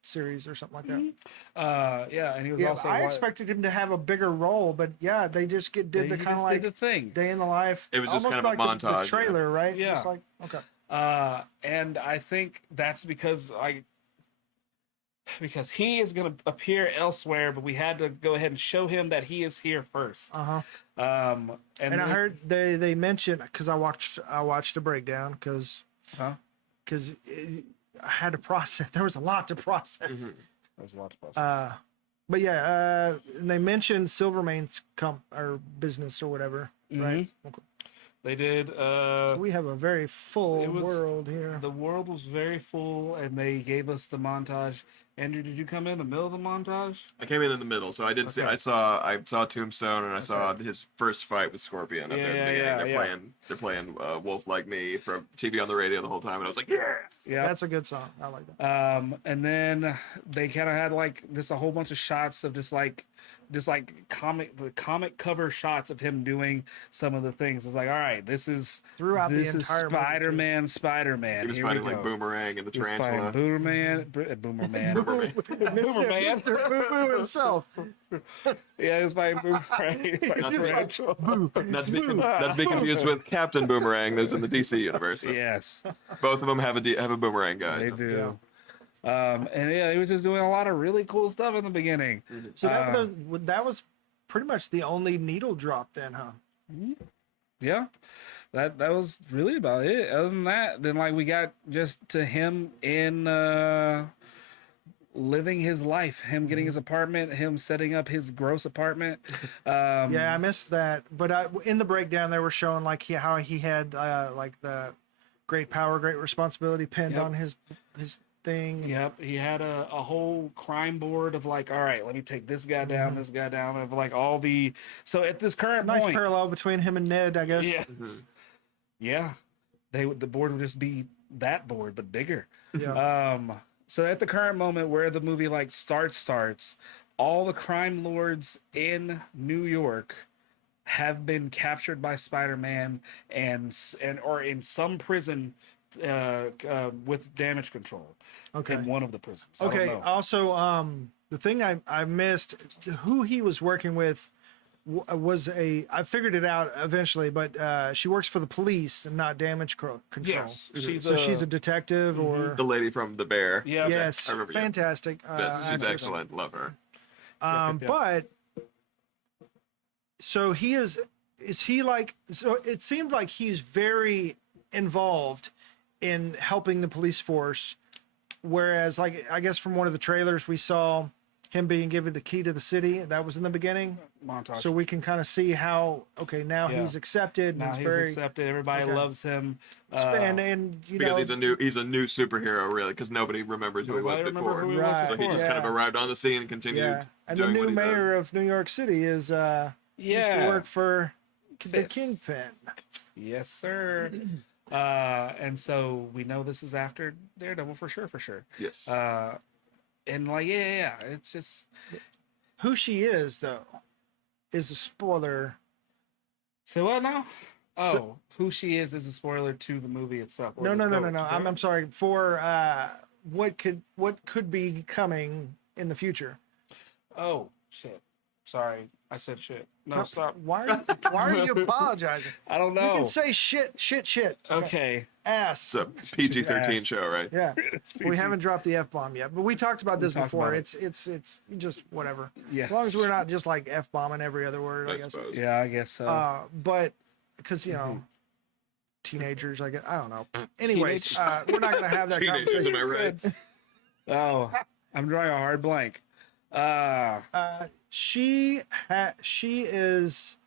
series or something like that. Yeah, and he was Yeah, also. I expected him to have a bigger role, but yeah, they just did the kind of like the thing. day in the life. It was just almost kind of a like the montage, yeah. trailer, right? Yeah. Just like okay. And I think that's because he is going to appear elsewhere, but we had to go ahead and show him that he is here first. Uh-huh. And And I then- heard they mentioned because I watched a breakdown because Huh? I had to process. There was a lot to process. Mhm. There's a lot to process. But yeah, and they mentioned Silvermane's or business or whatever, right? Okay. They did. We have a very full It was- world here. The world was very full, and they gave us the montage. Andrew, did you come in the middle of the montage? I came in the middle, so I did see. Okay. I saw Tombstone, and I saw his first fight with Scorpion. At the beginning. They're playing Wolf Like Me from TV on the radio the whole time, and I was like, yeah. Yeah. That's a good song. I like that. And then they kind of had like just a whole bunch of shots of just like comic cover shots of him doing some of the things. It's like, all right, this is Throughout the this is entire movie, too. Spider-Man. He was Here we fighting like go. Boomerang and the He was fighting tarantula. Boomerman. Mr. Boo Boo himself. Yeah, he was fighting Boomerang. He was fighting He's just like, tarantula. Not to be confused with Captain Boomerang. That's in the DC universe. Yes, Both of them have a boomerang guy. they do. And yeah, he was just doing a lot of really cool stuff in the beginning. So that was pretty much the only needle drop then, huh? Yeah, that was really about it. Other than that, then like we got just to him in living his life, him getting his apartment, him setting up his gross apartment. Yeah, I missed that. But in the breakdown, they were showing like how he had like the great power, great responsibility pinned Yep. on his thing. Yep, he had a whole crime board of like, all right, let me take this guy down, this guy down, of like all the. So at this current Nice point, parallel between him and Ned, I guess. yes, yeah, the board would just be that board but bigger. Yeah. So at the current moment where the movie like starts, all the crime lords in New York have been captured by Spider-Man and or in some prison with damage control. Okay. In one of the prisons. I Okay. don't know. Also, the thing I missed, who he was working with was I figured it out eventually, but she works for the police and not damage control. Yes, She's a detective or The lady from The Bear. Yeah. yes, I remember, yeah. fantastic. Yes, she's actress. excellent. Love her. Yeah. But so he is he like, so it seemed like he's very involved in helping the police force, whereas like I guess from one of the trailers we saw him being given the key to the city. That was in the beginning. Montage. So we can kind of see how, okay, now Yeah. he's accepted. Now And he's very, accepted. Everybody Okay. loves him. and you Because know, he's a new superhero, really, because nobody remembers who he was Nobody remember before. who he was Right. So he just Yeah. kind of arrived on the scene and continued yeah. And the doing what new he does. mayor of New York City is used to work for the Fist. Kingpin. Yes, sir. And so we know this is after Daredevil for sure. Yes. And like, yeah, it's just Who she is, though, is a spoiler. so what now? Oh, So- who she is a spoiler to the movie itself. Or No, the- no, no, no, no. I'm sorry. For what could be coming in the future. Oh shit! Sorry, I said shit. No, No, stop. Why are you apologizing? I don't You know. can say shit. Okay. Ass. It's a PG-13 Yes. show, right? Yeah. It's We haven't dropped the F-bomb yet, but we talked about this talked before. about it. It's just whatever. Yes. As long as we're not just like F-bombing every other word, I I guess. suppose. Yeah, I guess so. But because, you know, teenagers, I don't know. Anyways, we're not going to have that Teenagers, conversation. am I right? Oh, I'm drawing a hard blank. She is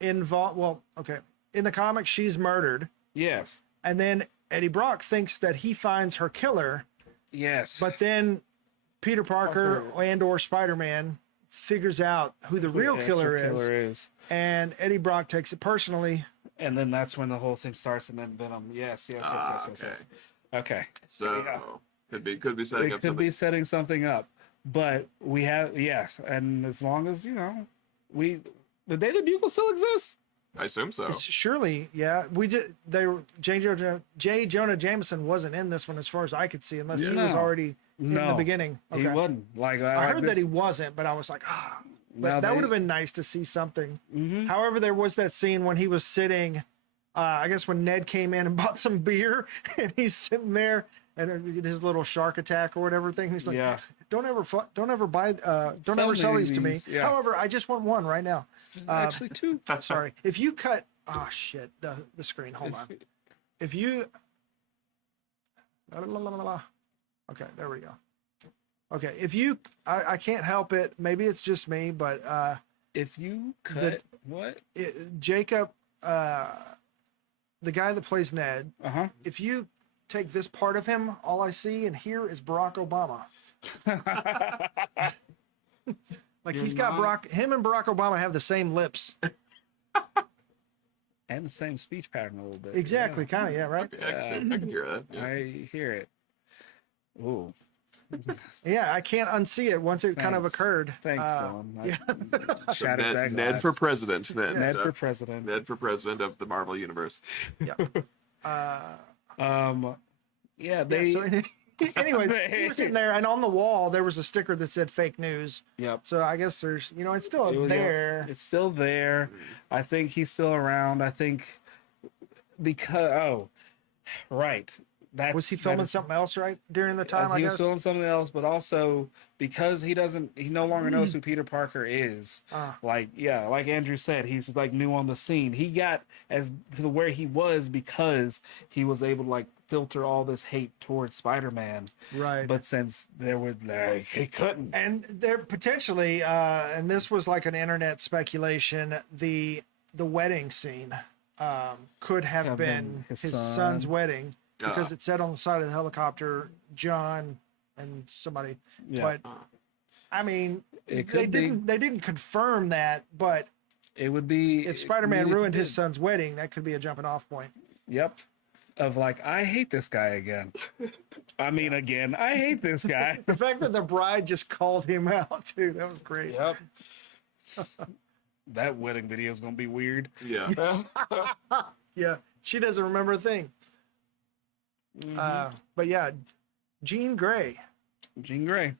involved. Well, okay. In the comics, she's murdered. Yes. And then Eddie Brock thinks that he finds her killer. Yes. But then Peter Parker and or Spider-Man figures out who the real killer is. And Eddie Brock takes it personally. And then that's when the whole thing starts, and then Venom. Yes. Okay. Okay. So Yeah. could be setting It up could something. be setting something up, but we have and as long as the Daily Bugle still exists. I assume so. Surely, yeah. We did. J. Jonah Jameson wasn't in this one, as far as I could see, unless he was No. already in the beginning. He Okay. wasn't. Like I heard that he wasn't, but I was like, But that would have been nice to see something. Mhm. However, there was that scene when he was sitting. I guess when Ned came in and bought some beer, and he's sitting there, and his little shark attack or whatever thing. He's like, Yeah. don't ever buy, don't Sell ever me sell these to me. these, yeah. However, I just want one right now. Actually, two. Sorry, if you cut, oh shit, the screen. Hold on. If you, okay, there we go. Okay, if you, I can't help it. Maybe it's just me, but If you cut what? Jacob, the guy that plays Ned, Uh if you take this part of him, all I see and hear is Barack Obama. huh. Like You're he's got not- him and Barack Obama have the same lips. And the same speech pattern a little bit. Exactly, kind of, yeah, right? I can hear that. Yeah. Yeah. I hear it. Ooh. Yeah, I can't unsee it once it kind of Thanks. occurred. Thanks, Dylan. I shattered that Ned for glass. president. Then. Ned So, for president. Ned for president of the Marvel Universe. Yeah, they. So, anyways, he was sitting there, and on the wall there was a sticker that said "fake news." Yep. So I guess there's, it's still It was- there. It's still there. I think he's still around. I think because right. That's Was he filming that is- something else right during the time? I he guess. was filming something else, but also because he no longer knows who Peter Parker is. Ah. Like Andrew said, he's like new on the scene. He got as to where he was because he was able to like filter all this hate towards Spider-Man. Right. But since there was like he couldn't. And there potentially, and this was like an internet speculation, the wedding scene could have been his son's wedding, because it said on the side of the helicopter, John and somebody. Yeah. But I mean, It could be. they didn't confirm that, but It would be if Spider-Man it ruined his did. son's wedding, that could be a jumping off point. Yep. of like, I hate this guy again. I mean, again, I hate this guy. The fact that the bride just called him out too, that was great. Yep. That wedding video is gonna be weird. Yeah. Yeah, she doesn't remember a thing. But yeah, Jean Grey. Jean Grey.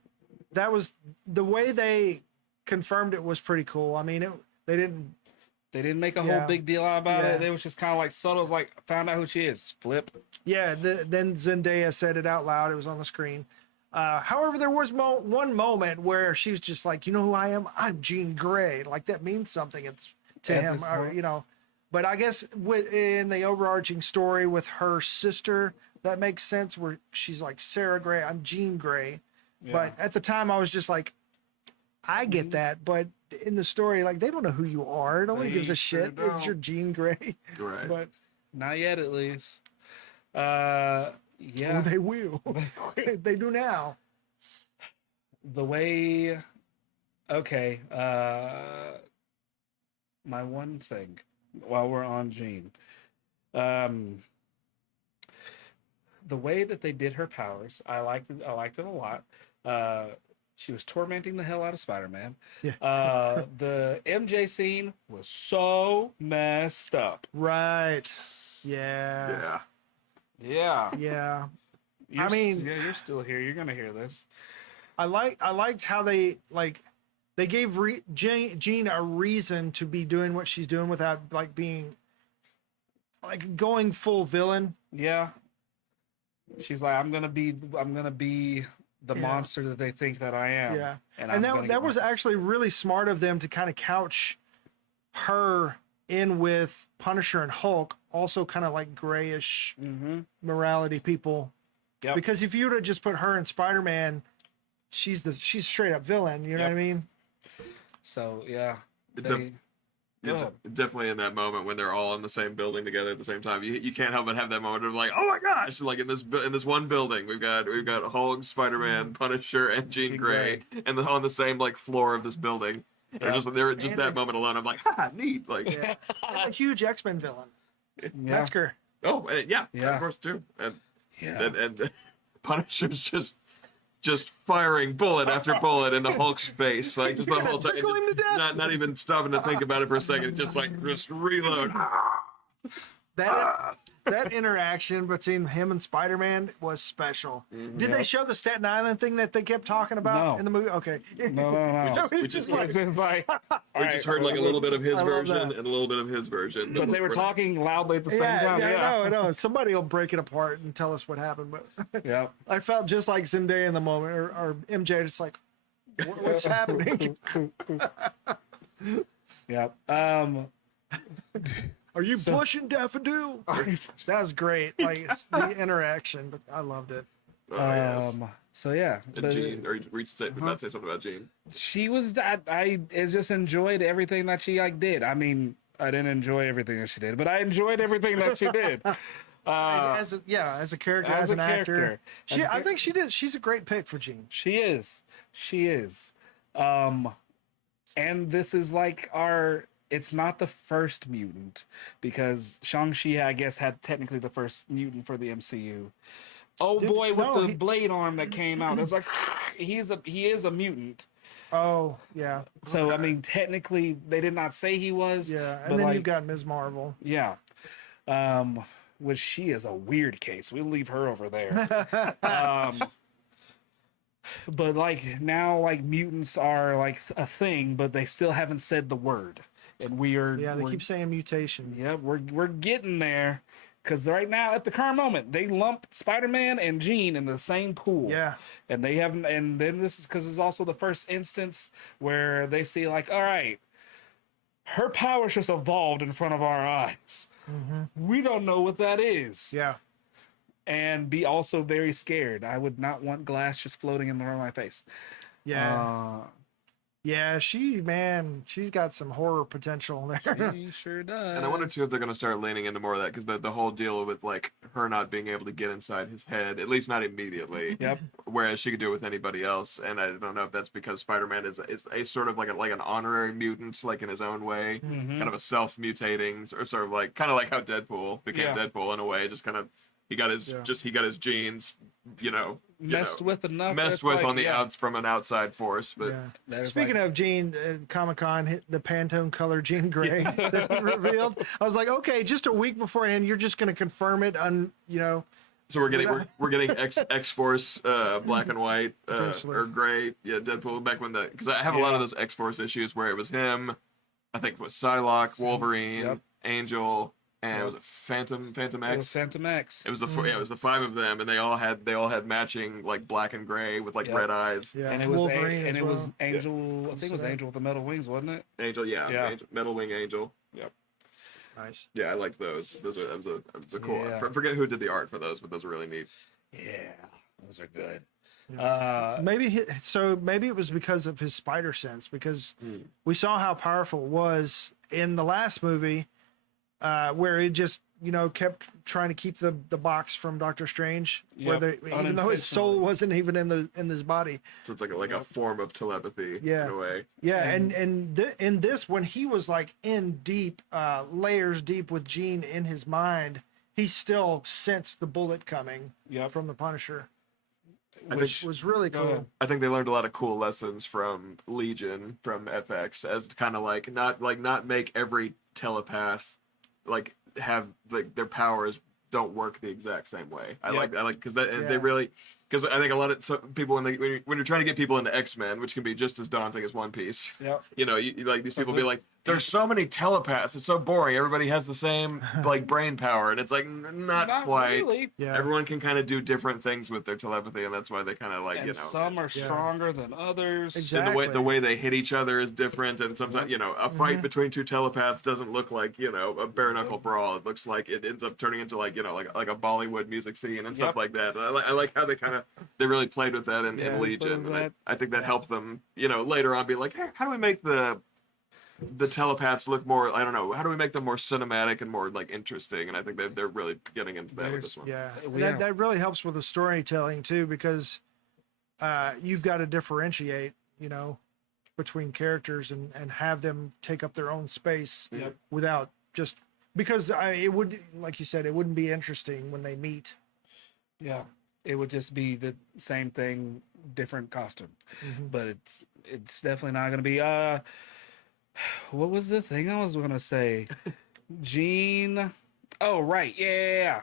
That was the way they confirmed it was pretty cool. I mean, they didn't. They didn't make a Yeah. whole big deal about Yeah. it. They was just kind of like subtle. It was like, found out who she is. Flip. Yeah, then Zendaya said it out loud. It was on the screen. However, there was one moment where she was just like, "You know who I am? I'm Jean Grey." Like that means something to At him, this or, point. you know. But I guess in the overarching story with her sister, that makes sense. Where she's like Sarah Grey, I'm Jean Grey. Yeah. But at the time, I was just like, I get that, but in the story, like they don't know who you are. Nobody gives a They sure shit don't. if you're Jean Grey. Right. But Not yet, at least. oh, Yeah. they will. They do now. The way. Okay. My one thing while we're on Jean. The way that they did her powers, I liked it. I liked it a lot. She was tormenting the hell out of Spider-Man. Yeah. The MJ scene was so messed up. Right. Yeah. Yeah. Yeah. Yeah. You're, mean- yeah, you're still here. You're gonna hear this. I liked how they gave Jean a reason to be doing what she's doing without like being like going full villain. Yeah. She's like, I'm gonna be the Yeah. monster that they think that I am. Yeah. And And I'm gonna that get was monsters. actually really smart of them to kind of couch her in with Punisher and Hulk, also kind of like grayish Mhm. morality people. Yep. Because if you would have just put her in Spider-Man, she's straight up villain. You know Yep. what I mean? So yeah. It's They, go It's ahead. definitely in that moment when they're all in the same building together at the same time. You can't help but have that moment of like, oh my gosh! Like in this one building, we've got Hulk, Spider-Man, Punisher, and Jean Jean Grey, and they're on the same like floor of this building. They're Yeah. just And that moment alone. I'm like, ha, neat. Like, Yeah. And a huge X-Men villain. Yeah. Metzger. oh, and yeah, Yeah. of course too. And Yeah. and Punisher's just firing bullet after bullet into Hulk's face, like just the whole time, Tickle him to death. not even stopping to think about it for a second, just reload. That interaction between him and Spider-Man was special. Did they Yep. show the Staten Island thing that they kept talking about No. in the movie? Okay. No. It's just like, It's just like, We just heard like a little bit of his I love version that. and a little bit of his version. but they were talking loudly at the same time. I know. Somebody will break it apart and tell us what happened. But Yep. I felt just like Zendaya in the moment, or MJ, just like, what's happening? Yep. Are you pushing daffodil? That was great. Like it's the interaction, but I loved it. Oh, yes. So yeah, And but Jean, or you did not say something about Jean. she was. I just enjoyed everything that she like did. I mean, I didn't enjoy everything that she did, but I enjoyed everything that she did. As a character, as an actor, character. As a I think she did. She's a great pick for Jean. She is. She is. And this is like it's not the first mutant because Shang-Chi, I guess, had technically the first mutant for the MCU. Oh Dude, boy, with no, the he- blade arm that came out. It's like he is a mutant. Oh yeah, So I mean, technically, they did not say he was. yeah. but And then like, you've got Ms. Marvel. yeah. Which she is a weird case. We'll leave her over there. But like now, like mutants are like a thing, but they still haven't said the word, and we are. Yeah, they we're- keep saying mutation. Yeah, we're getting there, because right now at the current moment they lump Spider-Man and Jean in the same pool. Yeah, and they haven't. And then this is because it's also the first instance where they see like, all right, her powers just evolved in front of our eyes. We don't know what that is. yeah. And be also very scared. I would not want glass just floating in front of my face. Yeah. Yeah, she's got some horror potential there. She sure does. And I wonder too if they're going to start leaning into more of that, because the whole deal with like her not being able to get inside his head, at least not immediately. Yep. Whereas she could do it with anybody else, and I don't know if that's because Spider-Man is a sort of like an honorary mutant, like in his own way, Mhm. kind of a self-mutating, or sort of like kind of like how Deadpool became Yeah. Deadpool in a way, just kind of he got his genes, Messed with enough. messed that's with like, on the yeah, outs from an outside force, but. Yeah. there's Speaking like- of Jean, Comic-Con hit the Pantone color Jean Grey that he revealed. I was like, okay, just a week beforehand, you're just going to confirm it on, So we're getting X Force black and white Potentially. or gray. Yeah, Deadpool back when because I have a lot of those X Force issues where it was him. I think it was Psylocke, Wolverine, Yep. Angel, and was it Phantom it was X? Phantom X. It was it was the 5 of them, and they all had matching like black and gray with like Yep. red eyes. yeah, And it was Wolverine and as it was well. Angel. I think it was So that- Angel with the metal wings, wasn't it? Angel, yeah. Yeah. Metal Wing Angel. Nice. Yeah, I like those. That was a cool. Yeah. I forget who did the art for those, but those are really neat. Yeah, those are good. Maybe it was because of his spider sense, because we saw how powerful it was in the last movie, where it just kept trying to keep the box from Doctor Strange, Yep, even though his soul unintentionally. wasn't even in his body. So it's like a form of telepathy Yeah. in a way. Yeah, and in this, when he was like in deep layers deep with Jean in his mind, he still sensed the bullet coming Yep. from the Punisher, Which was really Go cool. ahead. I think they learned a lot of cool lessons from Legion, from FX, as to kind of like not make every telepath like have like their powers don't work the exact same way. I Yep. like because they Yeah. really, because I think a lot of people when you're trying to get people into X-Men, which can be just as daunting as One Piece. Yep. You like these people be like, there's so many telepaths, it's so boring. Everybody has the same like brain power, and it's like not quite. really. Yeah, Everyone can kind of do different things with their telepathy, and that's why they kind of like And some are Yeah. stronger than others. Exactly. and the way they hit each other is different, and sometimes a fight between two telepaths doesn't look like a bare knuckle brawl. It looks like it ends up turning into like like a Bollywood music scene and stuff Yep. like that. And I like how they really played with that in Yeah, they Legion, played with and that. I think that helped them later on be like, hey, how do we make the telepaths look more, I don't know, how do we make them more cinematic and more like interesting? And I think they're really getting into that with this one. yeah. And Yeah. that really helps with the storytelling too, because you've got to differentiate, between characters and have them take up their own space Yep. without just because it would, like you said, it wouldn't be interesting when they meet. Yeah, it would just be the same thing, different costume. Mhm. But it's definitely not going to be. What was the thing I was going to say? Jean. Oh right, yeah.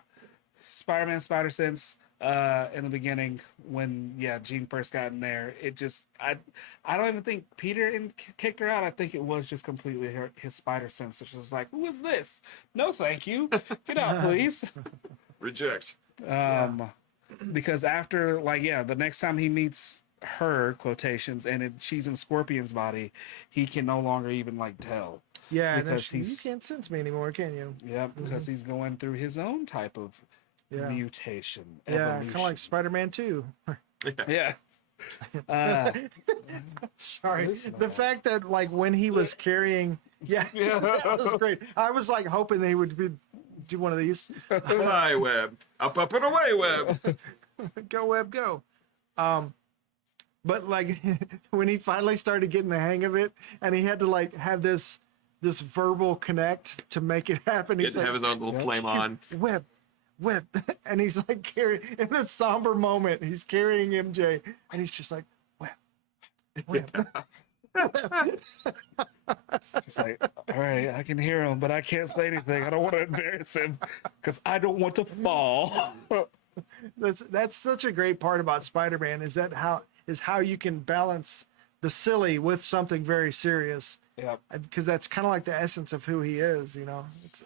Spider-Man, Spider-Sense. In the beginning, when Jean first got in there, it just I don't even think Peter kicked her out. I think it was just completely his spider sense. It's just like, who is this? No, thank you. Get out, please. Reject. Because after the next time he meets her quotations and she's in Scorpion's body, he can no longer even tell. Yeah, and Because you he's- can't sense me anymore, can you? Yeah, because he's going through his own type of Yeah, mutation. yeah, kind of like evolution. Spider-Man 2. Yeah. Sorry, Listen, the fact that when he was carrying, that was great. I was hoping they would do one of these. Hi, Web. Up and away, Web. Go Web, go. But when he finally started getting the hang of it, and he had to have this verbal connect to make it happen. He He's have his own little flame on. Web, and he's carrying in this somber moment. He's carrying MJ, and he's just like Web. She's like, all right, I can hear him, but I can't say anything. I don't want to embarrass him because I don't want to fall. That's such a great part about Spider-Man is how you can balance the silly with something very serious. Yeah. Because that's kind of like the essence of who he is,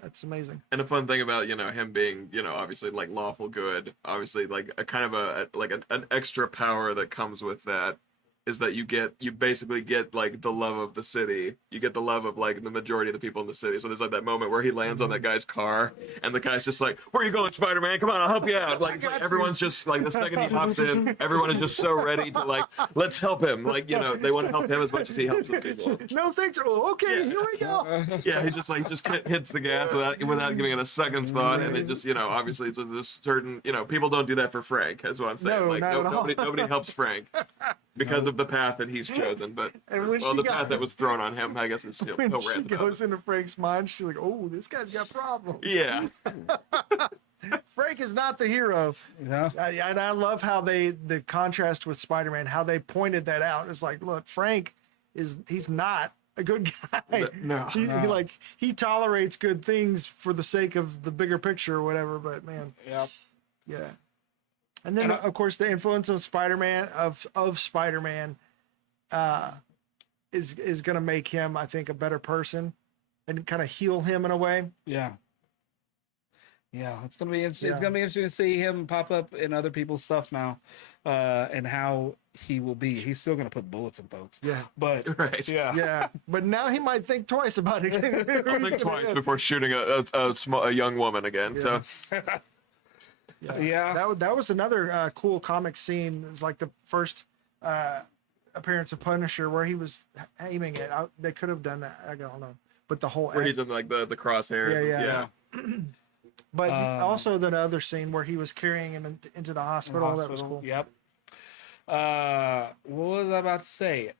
That's amazing. And a fun thing about him being obviously lawful good, obviously a kind of an extra power that comes with that is that you basically get like the love of the city. You get the love of like the majority of the people in the city. So there's like that moment where he lands on that guy's car, and the guy's just like, "Where are you going, Spider-Man? Come on, I'll help you out." Like, it's like everyone's just like, the second he hops in, everyone is just so ready to like, let's help him. Like, you know, they want to help him as much as he helps the people. No thanks. Oh, okay, Yeah. here we go. Yeah, he just hits the gas without giving it a second thought, and it just, you know, obviously it's a certain, you know, people don't do that for Frank. That's what I'm saying. No, Like, not at all. nobody helps Frank because of the path that he's chosen. But And when well, she the got- path that was thrown on him, I guess, is he'll When rant she about goes it. into Frank's mind, she's like, "Oh, this guy's got problems." Yeah, Frank is not the hero. Yeah. And I love how the contrast with Spider-Man, how they pointed that out. It's like, look, Frank he's not a good guy. No. He tolerates good things for the sake of the bigger picture or whatever. But man, Yep. yeah. And then of course the influence of Spider-Man of Spider-Man is gonna make him, I think, a better person and kind of heal him in a way. Yeah. Yeah, it's gonna be interesting. It's Yeah. gonna be interesting to see him pop up in other people's stuff now, and how he will be. He's still gonna put bullets in folks, Yeah. but right. yeah, Yeah. But now he might think twice about it. I'll think twice before shooting a young woman again. Yeah. So yeah. That was another cool comic scene. It was like the first appearance of Punisher where he was aiming it. They could have done that. I don't know. But the whole where he's in like the crosshairs. Yeah. But also the other scene where he was carrying him into the hospital. That was cool. Yep. What was I about to say?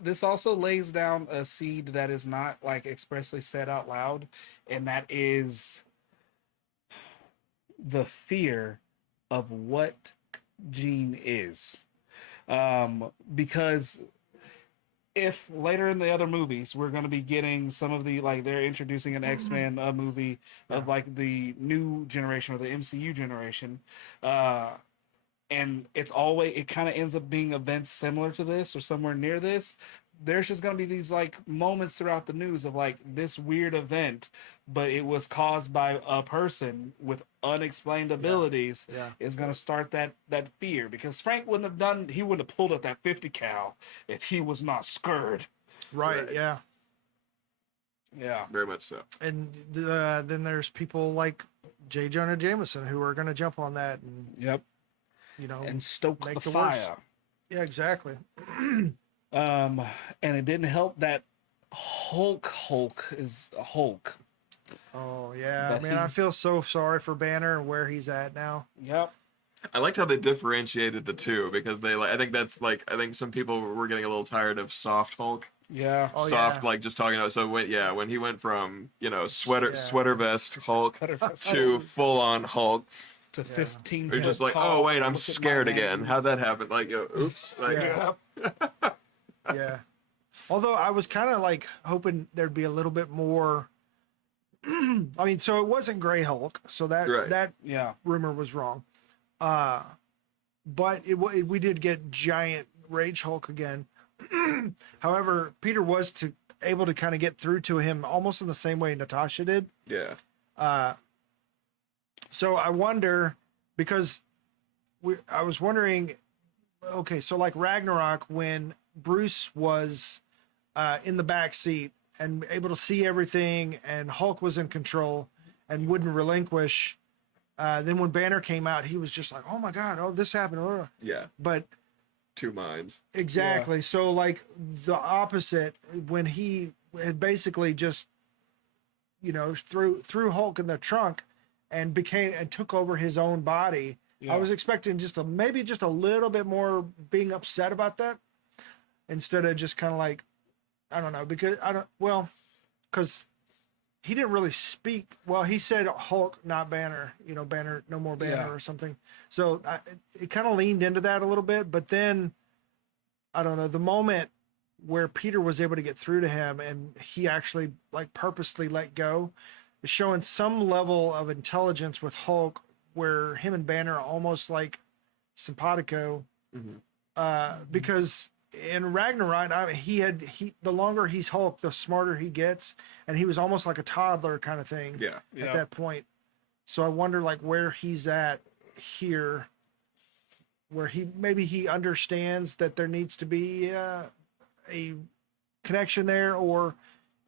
This also lays down a seed that is not like expressly said out loud, and that is the fear of what Jean is. Because if later in the other movies we're going to be getting some of the, like, they're introducing an X-Men movie of like the new generation or the MCU generation, and it kind of ends up being events similar to this or somewhere near this. There's just going to be these like moments throughout the news of like this weird event, but it was caused by a person with unexplained abilities. Yeah. Is going to start that fear, because Frank wouldn't have pulled up that 50 cal if he was not scared. Right. Right. Yeah. Yeah. very much so. And then there's people like J. Jonah Jameson who are going to jump on that and, Yep. you know, And stoke Make the the worst. fire. yeah, exactly. And it didn't help that Hulk is a Hulk. Oh yeah, That man, I feel so sorry for Banner and where he's at now. Yep. I liked how they differentiated the two because they I think some people were getting a little tired of soft Hulk. Yeah. Oh, Soft, yeah. like just talking about. So when he went from sweater Yeah. vest Hulk Butterfest to full on Hulk, to 15. you're just foot like, tall, oh wait, I'm look at my scared again. hands. How'd that happen? Like, oops. Like, Yeah. Yep. Yeah. Although I was kind of like hoping there'd be a little bit more. I mean, so it wasn't Gray Hulk, so that Right. that Yeah. rumor was wrong. But we did get giant Rage Hulk again. However, Peter was able to kind of get through to him almost in the same way Natasha did. yeah. So I wonder, because I was wondering, okay, so like Ragnarok, when Bruce was in the back seat and able to see everything, and Hulk was in control and wouldn't relinquish. Then when Banner came out, he was just like, "Oh my God, oh this happened." Yeah. But Two minds. exactly, so like the opposite, when he had basically just, threw Hulk in the trunk and took over his own body. Yeah. I was expecting maybe just a little bit more being upset about that, instead of just kind of like, I don't know, because he didn't really speak. Well, he said Hulk, not Banner. Banner, no more Banner Yeah. or something. So it kind of leaned into that a little bit. But then, I don't know, the moment where Peter was able to get through to him and he actually like purposely let go, is showing some level of intelligence with Hulk, where him and Banner are almost like simpatico. Mhm. Because in Ragnarok, the longer he's Hulk, the smarter he gets, and he was almost like a toddler kind of thing Yeah. Yeah. at that point. So I wonder like where he's at here where he understands that there needs to be a connection there, or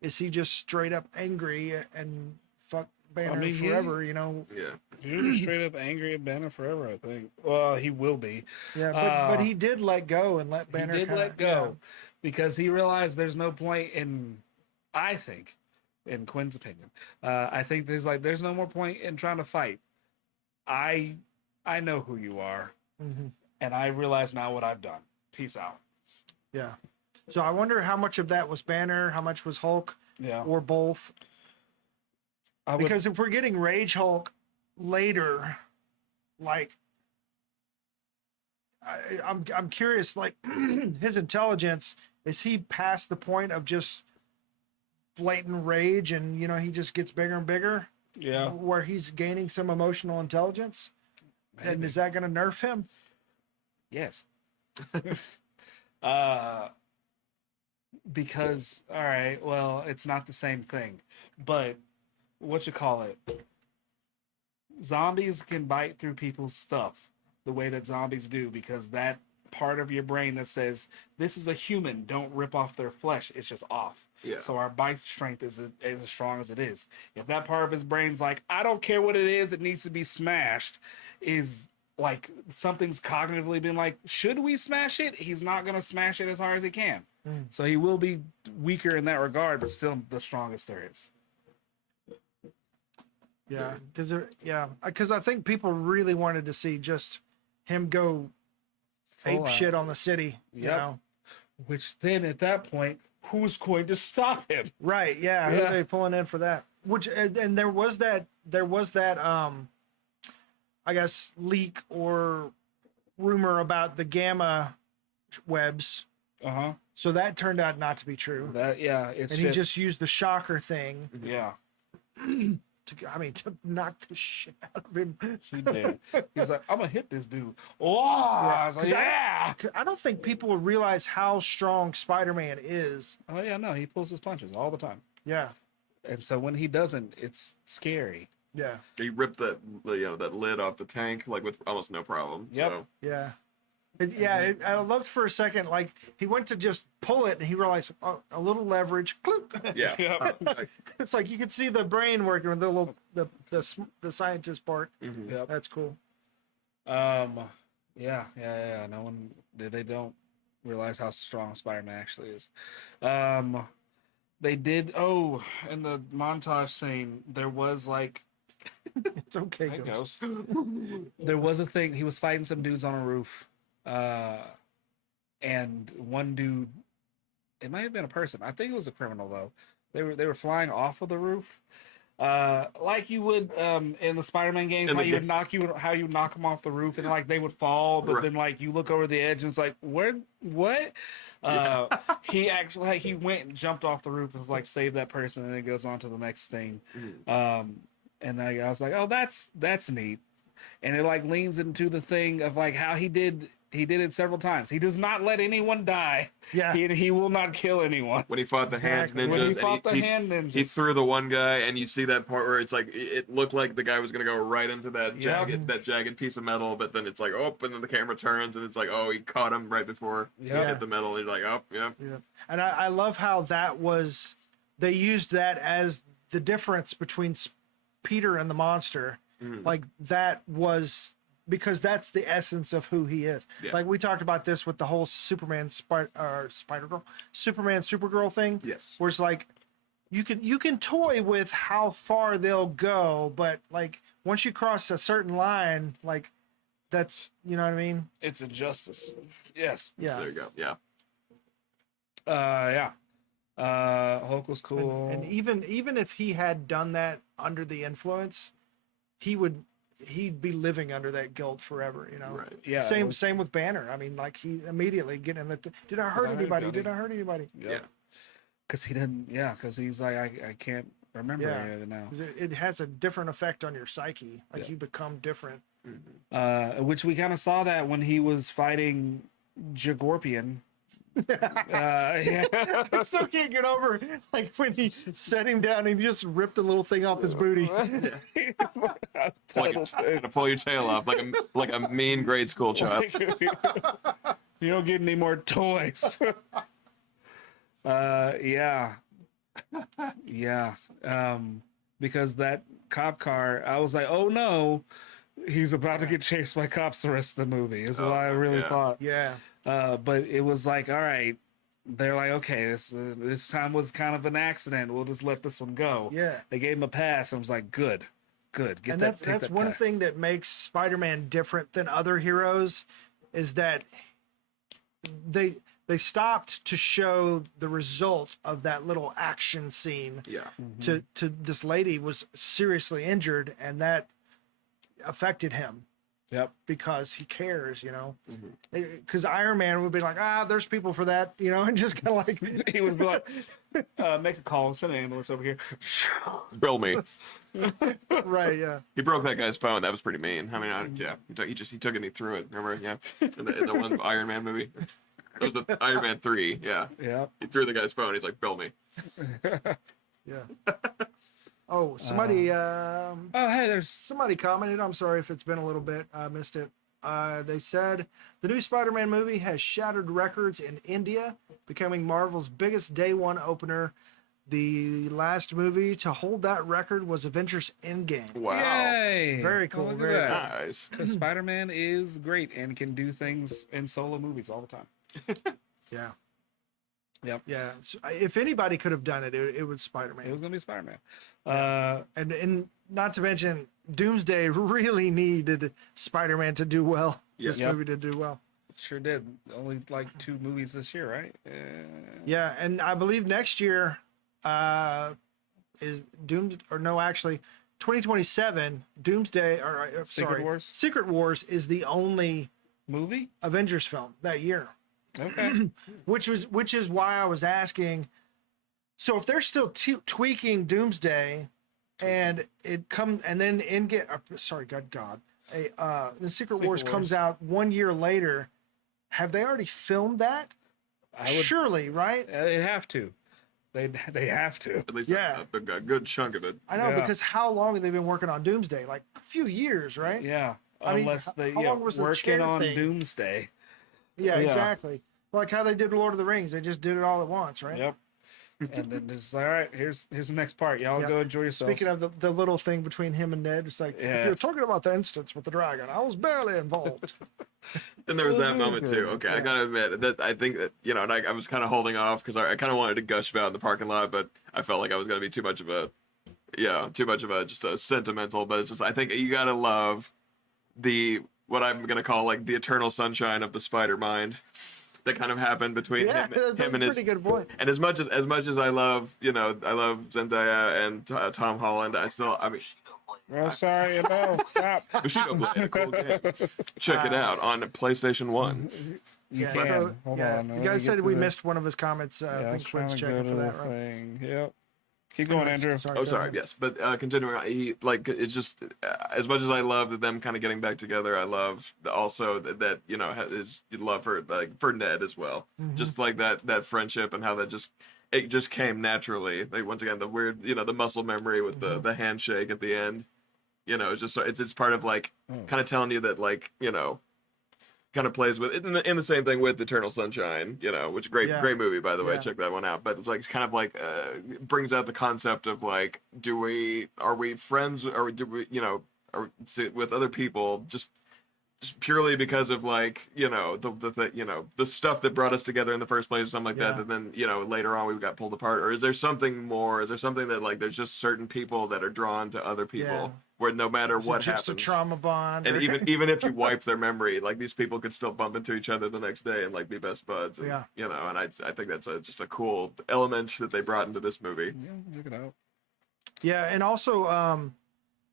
is he just straight up angry and fuck Banner forever? You know? Yeah. He'll be straight up angry at Banner forever, I think. Well, he will be. Yeah, but he did let go and let Banner. He did let go because he realized there's no point in. I think, in Quinn's opinion, I think there's no more point in trying to fight. I know who you are, and I realize now what I've done. Peace out. Yeah. So I wonder how much of that was Banner, how much was Hulk, or both. Because if we're getting Rage Hulk later, like, I'm curious, like, his intelligence, is he past the point of just blatant rage and, you know, he just gets bigger and bigger? Yeah. Where he's gaining some emotional intelligence? Maybe. And is that going to nerf him? Yes. Because, all right, well, it's not the same thing. But, what you call it? Zombies can bite through people's stuff the way that zombies do, because that part of your brain that says, this is a human, don't rip off their flesh, it's just off. Yeah. So our bite strength is as strong as it is. If that part of his brain's like, I don't care what it is, it needs to be smashed, is like something's cognitively been like, should we smash it? He's not going to smash it as hard as he can. So he will be weaker in that regard, but still the strongest there is. Yeah, because I think people really wanted to see just him go ape shit on the city. You know? Which then at that point, who's going to stop him? Right? Yeah. Who are they pulling in for that? Which and there was that I guess leak or rumor about the gamma webs. So that turned out not to be true. He just used the shocker thing. Yeah. To knock the shit out of him. He did. He's like, I'm gonna hit this dude. Oh, I was like, I don't think people realize how strong Spider-Man is. Oh yeah, no, he pulls his punches all the time. Yeah. And so when he doesn't, it's scary. Yeah. He ripped that lid off the tank like with almost no problem. Yep. So. Yeah. I loved for a second, like he went to just pull it and he realized a little leverage. Yeah. It's like you could see the brain working with the little the scientist part. Yep. That's cool. Yeah. No one they don't realize how strong Spider-Man actually is. They did. Oh, in the montage scene, there was like. It's okay, Ghost. There was a thing. He was fighting some dudes on a roof. And one dude, it might have been a person. I think it was a criminal though. They were flying off of the roof, like you would in the Spider-Man games. How you knock them off the roof, and like they would fall, but then like you look over the edge and it's like what? He actually he went and jumped off the roof and was like save that person, and then it goes on to the next thing. And I was like, oh, that's neat. And it like leans into the thing of like how he did it several times. He does not let anyone die. Yeah. He will not kill anyone. When he fought the hand ninjas, when he fought the hand ninjas, he threw the one guy, and you see that part where it's like it looked like the guy was gonna go right into that jagged piece of metal, but then it's like and then the camera turns and it's like he caught him right before he hit the metal. And you're like yeah. And I love how they used that as the difference between Peter and the monster. Like that was because that's the essence of who he is. Like we talked about this with the whole Superman Supergirl thing. Yes. Where it's like you can toy with how far they'll go, but like once you cross a certain line, like that's you know what I mean? It's injustice. Yes. Yeah. There you go. Yeah. Hulk was cool. And even if he had done that under the influence, he'd be living under that guilt forever, you know. Right. Yeah. Same with Banner. I mean, like he immediately get in the. Did I hurt anybody? Did I hurt anybody? Yeah. Because he didn't. Yeah. Because he's like, I can't remember any of it now. It has a different effect on your psyche. Like you become different. Which we kind of saw that when he was fighting Jagorpian, Yeah. I still can't get over like when he set him down and he just ripped a little thing off his booty. To pull your tail off like a mean grade school child. You don't get any more toys. Yeah. Yeah. Because that cop car, I was like, oh no, he's about to get chased by cops the rest of the movie, is what I really thought. Yeah. But it was like, all right, they're like, okay, this time was kind of an accident. We'll just let this one go. Yeah. They gave him a pass. I was like, good. Get And that. that's one pass. thing that makes Spider-Man different than other heroes is that they stopped to show the result of that little action scene Yeah. to this lady was seriously injured, and that affected him Yep. because he cares, you know. Because Iron Man would be like, there's people for that, you know, and just kind of like He would be like, make a call, send an ambulance over here. Bill me. right, yeah. He broke that guy's phone. That was pretty mean. I mean, he took it and he threw it. Remember? Yeah. In the one Iron Man movie. It was the Iron Man 3. Yeah. Yeah. He threw the guy's phone. He's like, bill me. Yeah. Oh, somebody Oh, hey, there's somebody commented. I'm sorry if it's been a little bit. I missed it. They said the new Spider-Man movie has shattered records in India, becoming Marvel's biggest day one opener. The last movie to hold that record was Avengers Endgame. Wow. Yay! Very cool, Look at very that. Nice. Because Spider-Man is great and can do things in solo movies all the time. Yeah. Yep. Yeah. So, if anybody could have done it, it was Spider-Man. It was gonna be Spider-Man. And not to mention, Doomsday really needed Spider-Man to do well. Yes. This Yep. movie to do well. Sure did. Only like 2 movies this year, right? Yeah, and I believe next year is Doomed or no, actually, 2027 Doomsday or Secret Wars? Secret Wars is the only Movie? Avengers film that year, Okay. which is why I was asking. So if they're still tweaking Doomsday, and it come and then the Secret Wars comes out 1 year later, have they already filmed that? I would. Surely, right? They have to. They have to. At least Yeah. a good chunk of it. I know, Yeah. because how long have they been working on Doomsday? Like a few years, right? Yeah. I mean, Unless they how long was the working chair on thing? Doomsday. Yeah, Yeah. exactly. Like how they did Lord of the Rings. They just did it all at once, right? Yep. And then it's like, all right, here's the next part. Y'all Yeah. go enjoy yourselves. Speaking of the little thing between him and Ned, it's like, Yeah. if you're talking about the instance with the dragon, I was barely involved. And there was that Mhm. moment too. Okay, I gotta admit that I think that and I was kind of holding off because I kind of wanted to gush about it in the parking lot, but I felt like I was gonna be too much of a just a sentimental. But it's just I think you gotta love what I'm gonna call like the eternal sunshine of the Spider mind that kind of happened between Yeah, that's a him and his. pretty good point. And as much as I love I love Zendaya and Tom Holland, I mean. Oh, sorry, no, stop. Bushido Blade, a cool game. Check it out on PlayStation 1. You Yeah, can. so, Hold yeah, on. the let guy me said get we to missed one of his comments. Yeah, I I was think trying Quinn's to go checking to for the that, right? thing. Yep. Keep going, Anyways, Andrew. sorry, Oh, go sorry. ahead. Yes, but continuing on, it's just as much as I love them kind of getting back together. I love also that his love for Ned as well. Mhm. Just like that friendship and how it just came naturally. Like once again, the weird the muscle memory with the handshake at the end. It's just it's part of like kind of telling you that kind of plays with in the same thing with Eternal Sunshine, which great movie by the way. Yeah. Check that one out. But it's like it's kind of like brings out the concept of like, are we friends, or do we or with other people just purely because of like the stuff that brought us together in the first place or something like that, and then later on we got pulled apart, or is there something more? Is there something that like there's just certain people that are drawn to other people? Yeah. Where no matter Is it what just happens, a trauma bond, and or- even if you wipe their memory, like these people could still bump into each other the next day and like be best buds. And, Yeah. And I think that's just a cool element that they brought into this movie. Yeah, check it out. Yeah, and also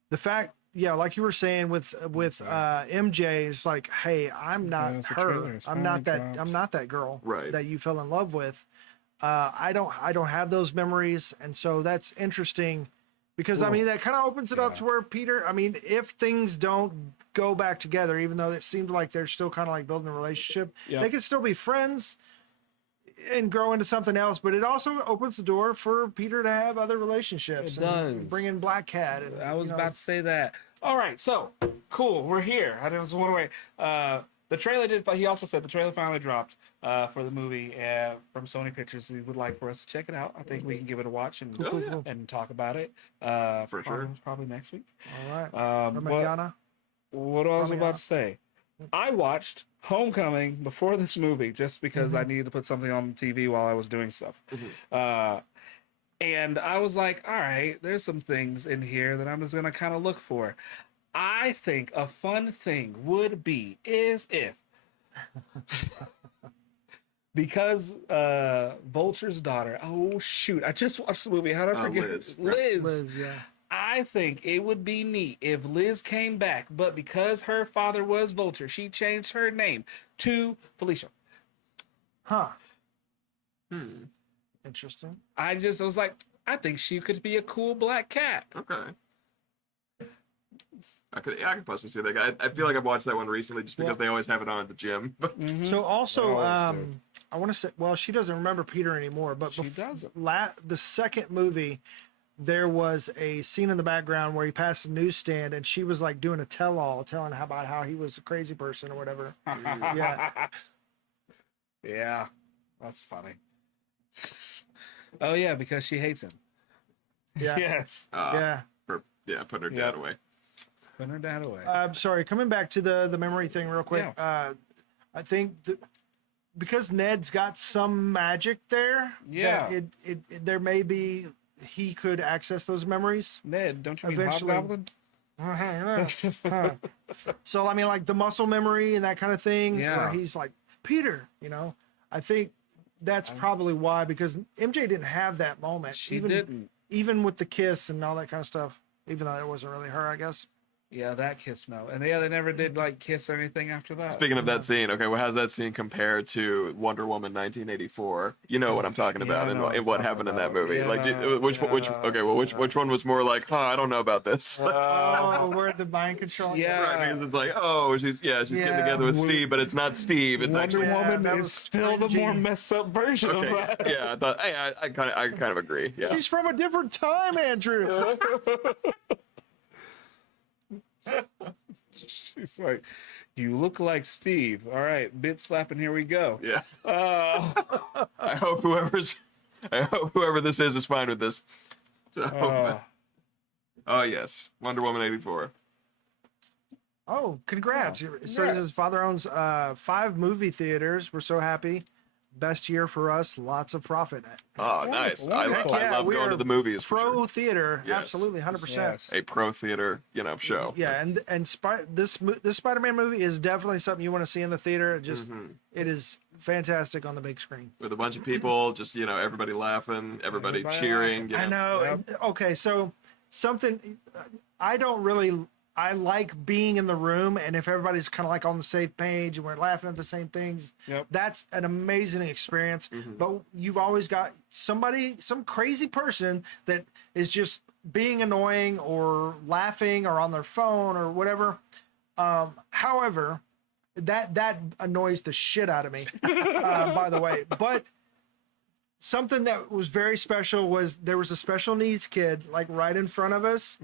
the fact, like you were saying with MJ, is like, hey, I'm not it's a her. trailer. It's I'm not finally that. dropped. I'm not that girl Right. that you fell in love with. I don't have those memories, and so that's interesting because I Cool. mean that kind of opens it up Yeah. to where Peter. I mean, if things don't go back together, even though it seemed like they're still kind of like building a relationship, Yeah. they could still be friends. and grow into something else, but it also opens the door for Peter to have other relationships. It and does. bring in Black Cat. And, I was about to say that. All right, so cool. We're here. I was one way. The trailer did. He also said the trailer finally dropped for the movie from Sony Pictures. He would like for us to check it out. I think we can give it a watch and and talk about it. For sure. Probably next week. All right. What I was about to say, I watched Homecoming before this movie just because I needed to put something on the TV while I was doing stuff. And I was like, all right, there's some things in here that I'm just going to kind of look for. I think a fun thing would be is if, because Vulture's daughter, oh shoot, I just watched the movie. How did I forget? Liz. Yeah. I think it would be neat if Liz came back, but because her father was Vulture, she changed her name to Felicia. Huh. Interesting. I was like, I think she could be a cool Black Cat. Okay. I could possibly see that. I feel like I've watched that one recently just because they always have it on at the gym. So also, They always do. I want to say, well, she doesn't remember Peter anymore, but She doesn't. the second movie, there was a scene in the background where he passed a newsstand and she was like doing a tell-all, telling about how he was a crazy person or whatever. Yeah. Yeah, that's funny. Oh yeah, because she hates him. Yeah. Yes. Yeah. Putting her Yeah. dad away. Putting her dad away. Sorry, coming back to the memory thing real quick. I think because Ned's got some magic there. Yeah. that it there may be he could access those memories. Ned, don't you mean Eventually. Hobgoblin? So I mean, like the muscle memory and that kind of thing, Yeah. where he's like Peter. I think that's probably why, because MJ didn't have that moment. She didn't. Even with the kiss and all that kind of stuff. Even though it wasn't really her, I guess. Yeah, that kiss no. And they never did like kiss or anything after that. Speaking of that scene, okay, well, how's that scene compared to Wonder Woman 1984? You know what I'm talking about, I know and what happened in that movie. Yeah, Like, which one was more like, I don't know about this. Oh, where the mind control. Yeah. Right, because it's like, oh, she's getting together with Steve, but it's not Steve. It's Wonder actually Woman that is was still the more cringy. messed up version of okay. that. Yeah, I thought I kind of agree. Yeah. She's from a different time, Andrew. She's like, you look like Steve. All right, bit slapping. Here we go. Yeah. Uh, I hope whoever this is fine with this. So, oh yes, Wonder Woman 84. Oh, congrats. So congrats. his father owns 5 movie theaters. We're so happy. Best year for us. Lots of profit. Oh, nice. I wonderful. love we going are to the movies. For Pro sure. theater. Yes. Absolutely. 100%. Yes. A pro theater, show. Yeah, and this Spider-Man movie is definitely something you want to see in the theater. It is fantastic on the big screen. With a bunch of people, just everybody laughing, everybody cheering. I know. Yep. Okay, so something I like being in the room, and if everybody's kind of like on the same page and we're laughing at the same things, Yep. that's an amazing experience. But you've always got some crazy person that is just being annoying or laughing or on their phone or whatever. However, that annoys the shit out of me, by the way. But something that was very special was there was a special needs kid like right in front of us,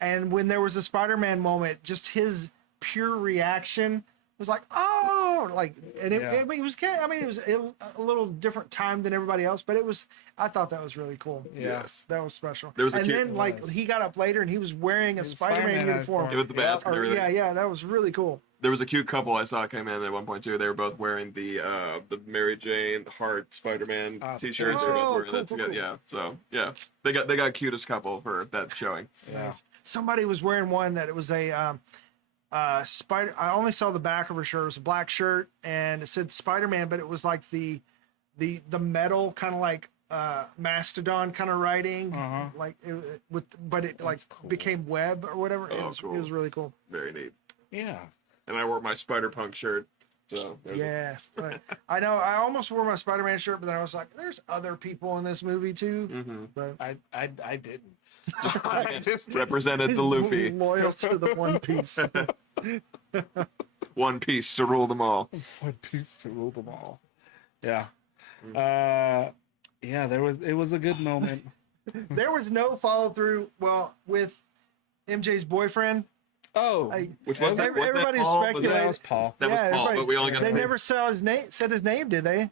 and when there was a Spider-Man moment, just his pure reaction was like, oh, like, and it was a little different time than everybody else, but I thought that was really cool. Yeah. Yes. That was special. There was a and kid- then like he got up later and he was wearing a Spider-Man Spider-Man uniform. uniform. With the mask and everything. Yeah, that was really cool. There was a cute couple I saw came in at one point too. They were both wearing the Mary Jane Heart Spider-Man t-shirts. They're both Oh, wearing cool, that cool, together. cool. Yeah. So yeah, they got cutest couple for that showing. Yeah. Somebody was wearing one that it was a spider. I only saw the back of her shirt. It was a black shirt and it said Spider-Man, but it was like the metal kind of like mastodon kind of writing, like but it like cool. became web or whatever. Oh, It cool. was really cool. Very neat. Yeah. And I wore my Spider-Punk shirt. So there's Yeah, right. I know. I almost wore my Spider-Man shirt, but then I was like, "There's other people in this movie too." But I didn't. I just represented the Luffy. loyal to the One Piece. One Piece to rule them all. One Piece to rule them all. Yeah. Yeah, it was a good moment. There was no follow through. Well, with MJ's boyfriend, Oh, Which was it? Was that everybody Paul? Was speculated. that was Paul. That was Yeah, Paul, everybody- but we only got to They see. never said his name, did they?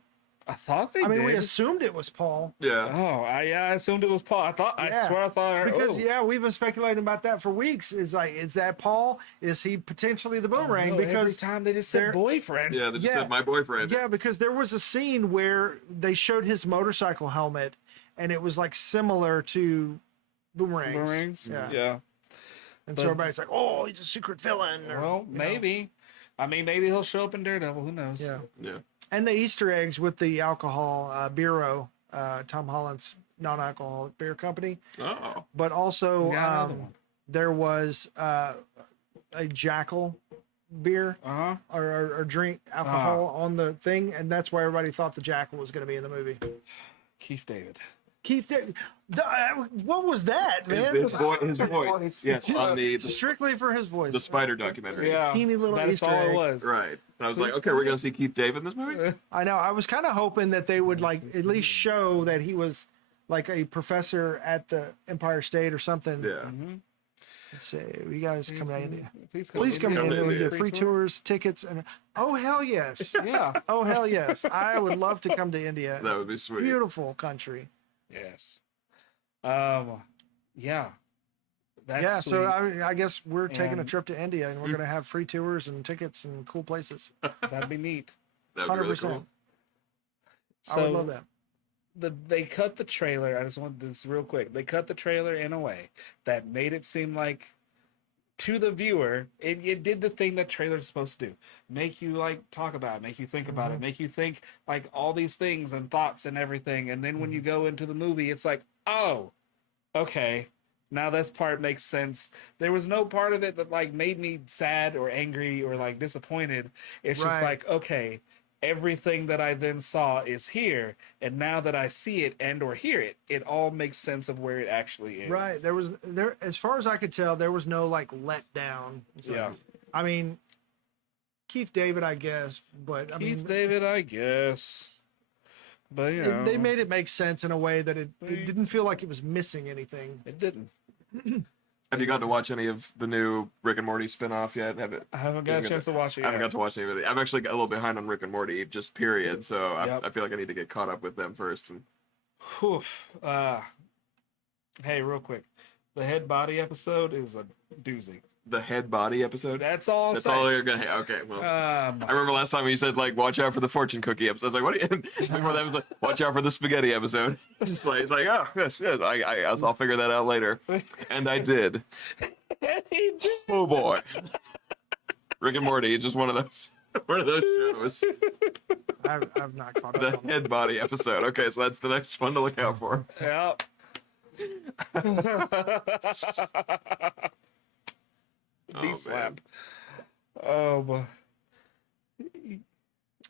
I thought they I mean, did. we assumed it was Paul. Yeah. Oh, I assumed it was Paul. I Yeah. swear I thought Because oh. we've been speculating about that for weeks. Is that Paul? Is he potentially the boomerang? No, every because time they just they're- said boyfriend. Yeah, they just Yeah. said my boyfriend. yeah, because there was a scene where they showed his motorcycle helmet, and it was like similar to boomerangs. Boomerangs. Yeah. And so But- everybody's like, "Oh, he's a secret villain." Or, Well, you know. maybe. I mean, maybe he'll show up in Daredevil. Who knows? Yeah. Yeah. And the Easter eggs with the alcohol bureau, Tom Holland's non-alcoholic beer company, Oh. but also We got another one. there was a Jackal beer Uh-huh. or drink alcohol on the thing, and that's why everybody thought the Jackal was going to be in the movie. Keith David. Keith, what was that, man? His voice. Yes, on the Strictly for his voice. Spider documentary. Yeah. Teeny little That's Easter all egg. it was. Right. And I was like, okay, we're gonna see Keith David in this movie. I know. I was kind of hoping that they would like at least show that he was like a professor at the Empire State or something. Yeah. Mm-hmm. Let's see, you guys come to India. Please Please come to Come to India. We India. get free tours, tickets, and oh hell yes, Yeah. oh hell yes. I would love to come to India. That would be sweet. Beautiful country. Yes. Yeah. That's Yeah, sweet. so I guess we're taking a And- trip to India, and we're gonna have free tours and tickets and cool places. That'd be neat. That would be really 100%. cool. I would love that. They cut the trailer. I just want this real quick. They cut the trailer in a way that made it seem like to the viewer, it did the thing that trailers are supposed to do. Make you like talk about it, make you think about it, make you think like all these things and thoughts and everything. And then when you go into the movie, it's like, oh, okay. Now this part makes sense. There was no part of it that like made me sad or angry or like disappointed. It's just Right. like, okay, everything that I then saw is here, and now that I see it and or hear it, it all makes sense of where it actually is. Right. There as far as I could tell, there was no like let down. So, Yeah. I mean, Keith David, I guess, but I Keith mean, David, I guess. But you know, they made it make sense in a way that it didn't feel like it was missing anything. it didn't. Have you gotten to watch any of the new Rick and Morty spin-off yet? I haven't got a chance to watch it I haven't yet. got to watch any of it. I'm actually a little behind on Rick and Morty, just period. So Yep. I feel like I need to get caught up with them first. And Whew. Hey, real quick, the head body episode is a doozy. the head body episode. That's all. That's all you're gonna. Okay, well. I Um, remember last time when you said like, watch out for the fortune cookie episode. I was like, what? Are you? Before that was like, watch out for the spaghetti episode. Just like it's like, oh yes, yes. I'll figure that out later, and I did. Oh boy, Rick and Morty is just one of those shows. I've not caught up The on that. head body episode. Okay, so that's the next one to look out for. Yep. Oh, Knee slap. man.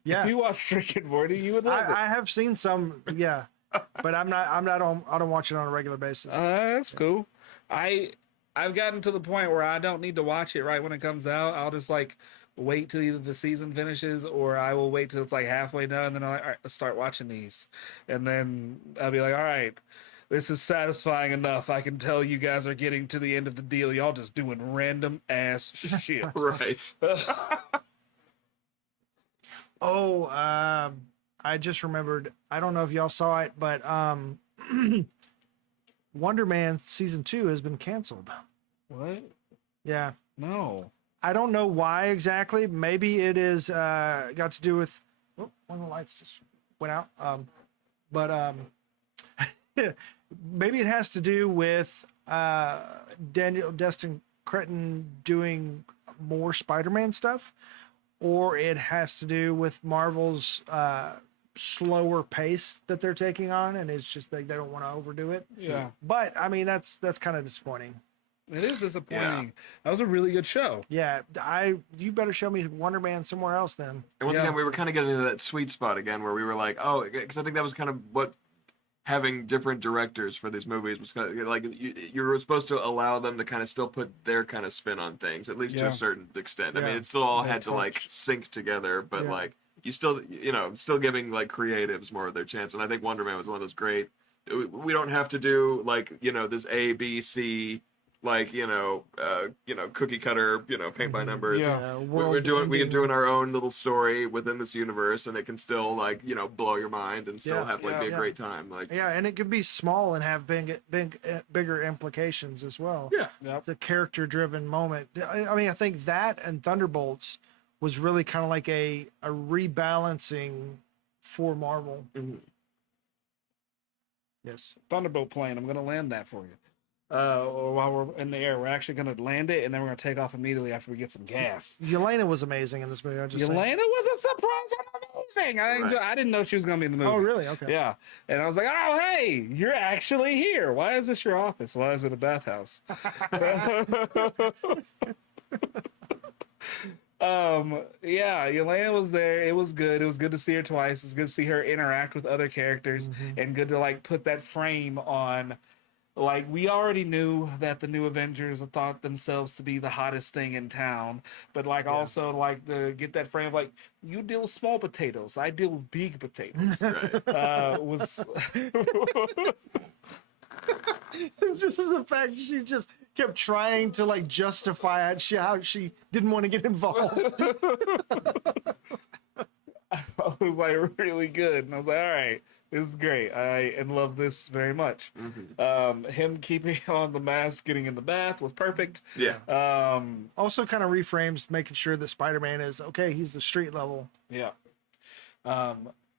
Yeah, If you watch Rick and Morty, you would love it. I have seen some. Yeah, but I'm not on. I don't watch it on a regular basis. That's cool. I've gotten to the point where I don't need to watch it right when it comes out. I'll just like wait till either the season finishes or I will wait till it's like halfway done. And then I'll like, all right, let's start watching these. And then I'll be like, all right, this is satisfying enough. I can tell you guys are getting to the end of the deal. Y'all just doing random ass shit. Right. Oh, I just remembered. I don't know if y'all saw it, but Wonder Man season 2 has been canceled. What? Yeah, No. I don't know why exactly. Maybe it is got to do with. Oh, one of the lights just went out. But maybe it has to do with Destin Cretton doing more Spider-Man stuff, or it has to do with Marvel's slower pace that they're taking on, and it's just like they don't want to overdo it. Yeah. But I mean, that's kind of disappointing. It is disappointing. That was a really good show. Yeah, you better show me Wonder Man somewhere else then. And once Yeah. again, we were kind of getting into that sweet spot again where we were like, oh, because I think that was kind of what having different directors for these movies was kind of like you were supposed to allow them to kind of still put their kind of spin on things, at least to Yeah. a certain extent. I Yeah. mean, it still all Their had to like sync together, but Yeah. like you still, still giving like creatives more of their chance. And I think Wonder Man was one of those great. We don't have to do like, this A, B, C, like, cookie cutter, paint by numbers. Yeah. We can do our own little story within this universe, and it can still like, blow your mind and still have like be a great time. Like, yeah, and it could be small and have bigger implications as well. yeah. Yep. It's a character-driven moment. I mean, I think that and Thunderbolts was really kind of like a rebalancing for Marvel. Mm-hmm. Yes. Thunderbolt plane. I'm gonna land that for you. While we're in the air, we're actually gonna land it, and then we're gonna take off immediately after we get some gas. Yelena was amazing in this movie. Yelena was a surprise and amazing. I didn't know she was gonna be in the movie. Oh, really? Okay. Yeah, and I was like, oh, hey, you're actually here. Why is this your office? Why is it a bathhouse? Yeah, Yelena was there. It was good. It was good to see her twice. It's good to see her interact with other characters, and good to like put that frame on. Like, we already knew that the New Avengers thought themselves to be the hottest thing in town, but like also like to get that frame of like, you deal with small potatoes, I deal with big potatoes. Was Just the fact she just kept trying to like justify it, how she didn't want to get involved. I was like really good, and I was like, all right, this is great. I love this very much. Him keeping on the mask, getting in the bath was perfect. Yeah. Also kind of reframes making sure that Spider-Man is okay, he's the street level. Yeah.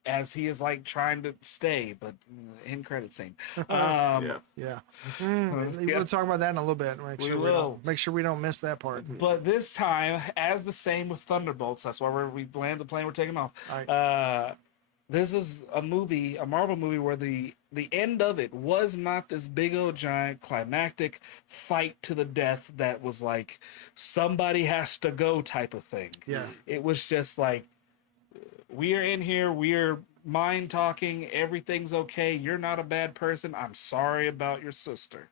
As he is like trying to stay, but in credit scene. Yeah. We'll talk about that in a little bit. Make sure we don't miss that part. But this time, as the same with Thunderbolts, that's why we land the plane, we're taking off. All right. This is a Marvel movie where the end of it was not this big old giant climactic fight to the death that was like somebody has to go type of thing. Yeah. It was just like, we are in here, we're mind talking, everything's okay, you're not a bad person, I'm sorry about your sister.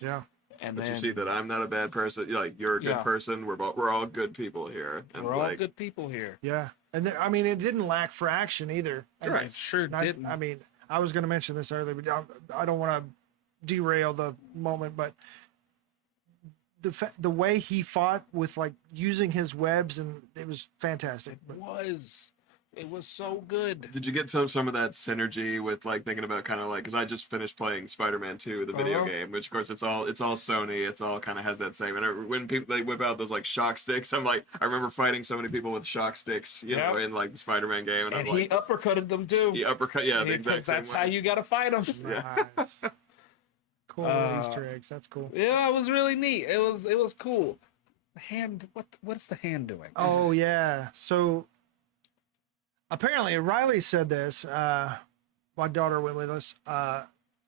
Yeah. And But then you see that I'm not a bad person. You're a good person. We're all good people here. And we're all good people here. Yeah. And I mean, it didn't lack for action either. Right. It sure didn't. I mean, I was going to mention this earlier, but I don't want to derail the moment, but the way he fought with like using his webs, and it was fantastic. It was so good. Did you get some of that synergy with like thinking about kind of like, because I just finished playing Spider-Man 2, the video game, which of course it's all Sony. It's all kind of has that same. And when people they whip out those like shock sticks, I'm like, I remember fighting so many people with shock sticks, know, in like the Spider-Man game, And I'm he like, uppercutted them too. he uppercut, the exact same That's way. how you gotta fight them. Nice. Cool Easter eggs. That's cool. Yeah, it was really neat. It was cool. The hand. What's the hand doing? Oh yeah. So apparently Riley said this. My daughter went with us,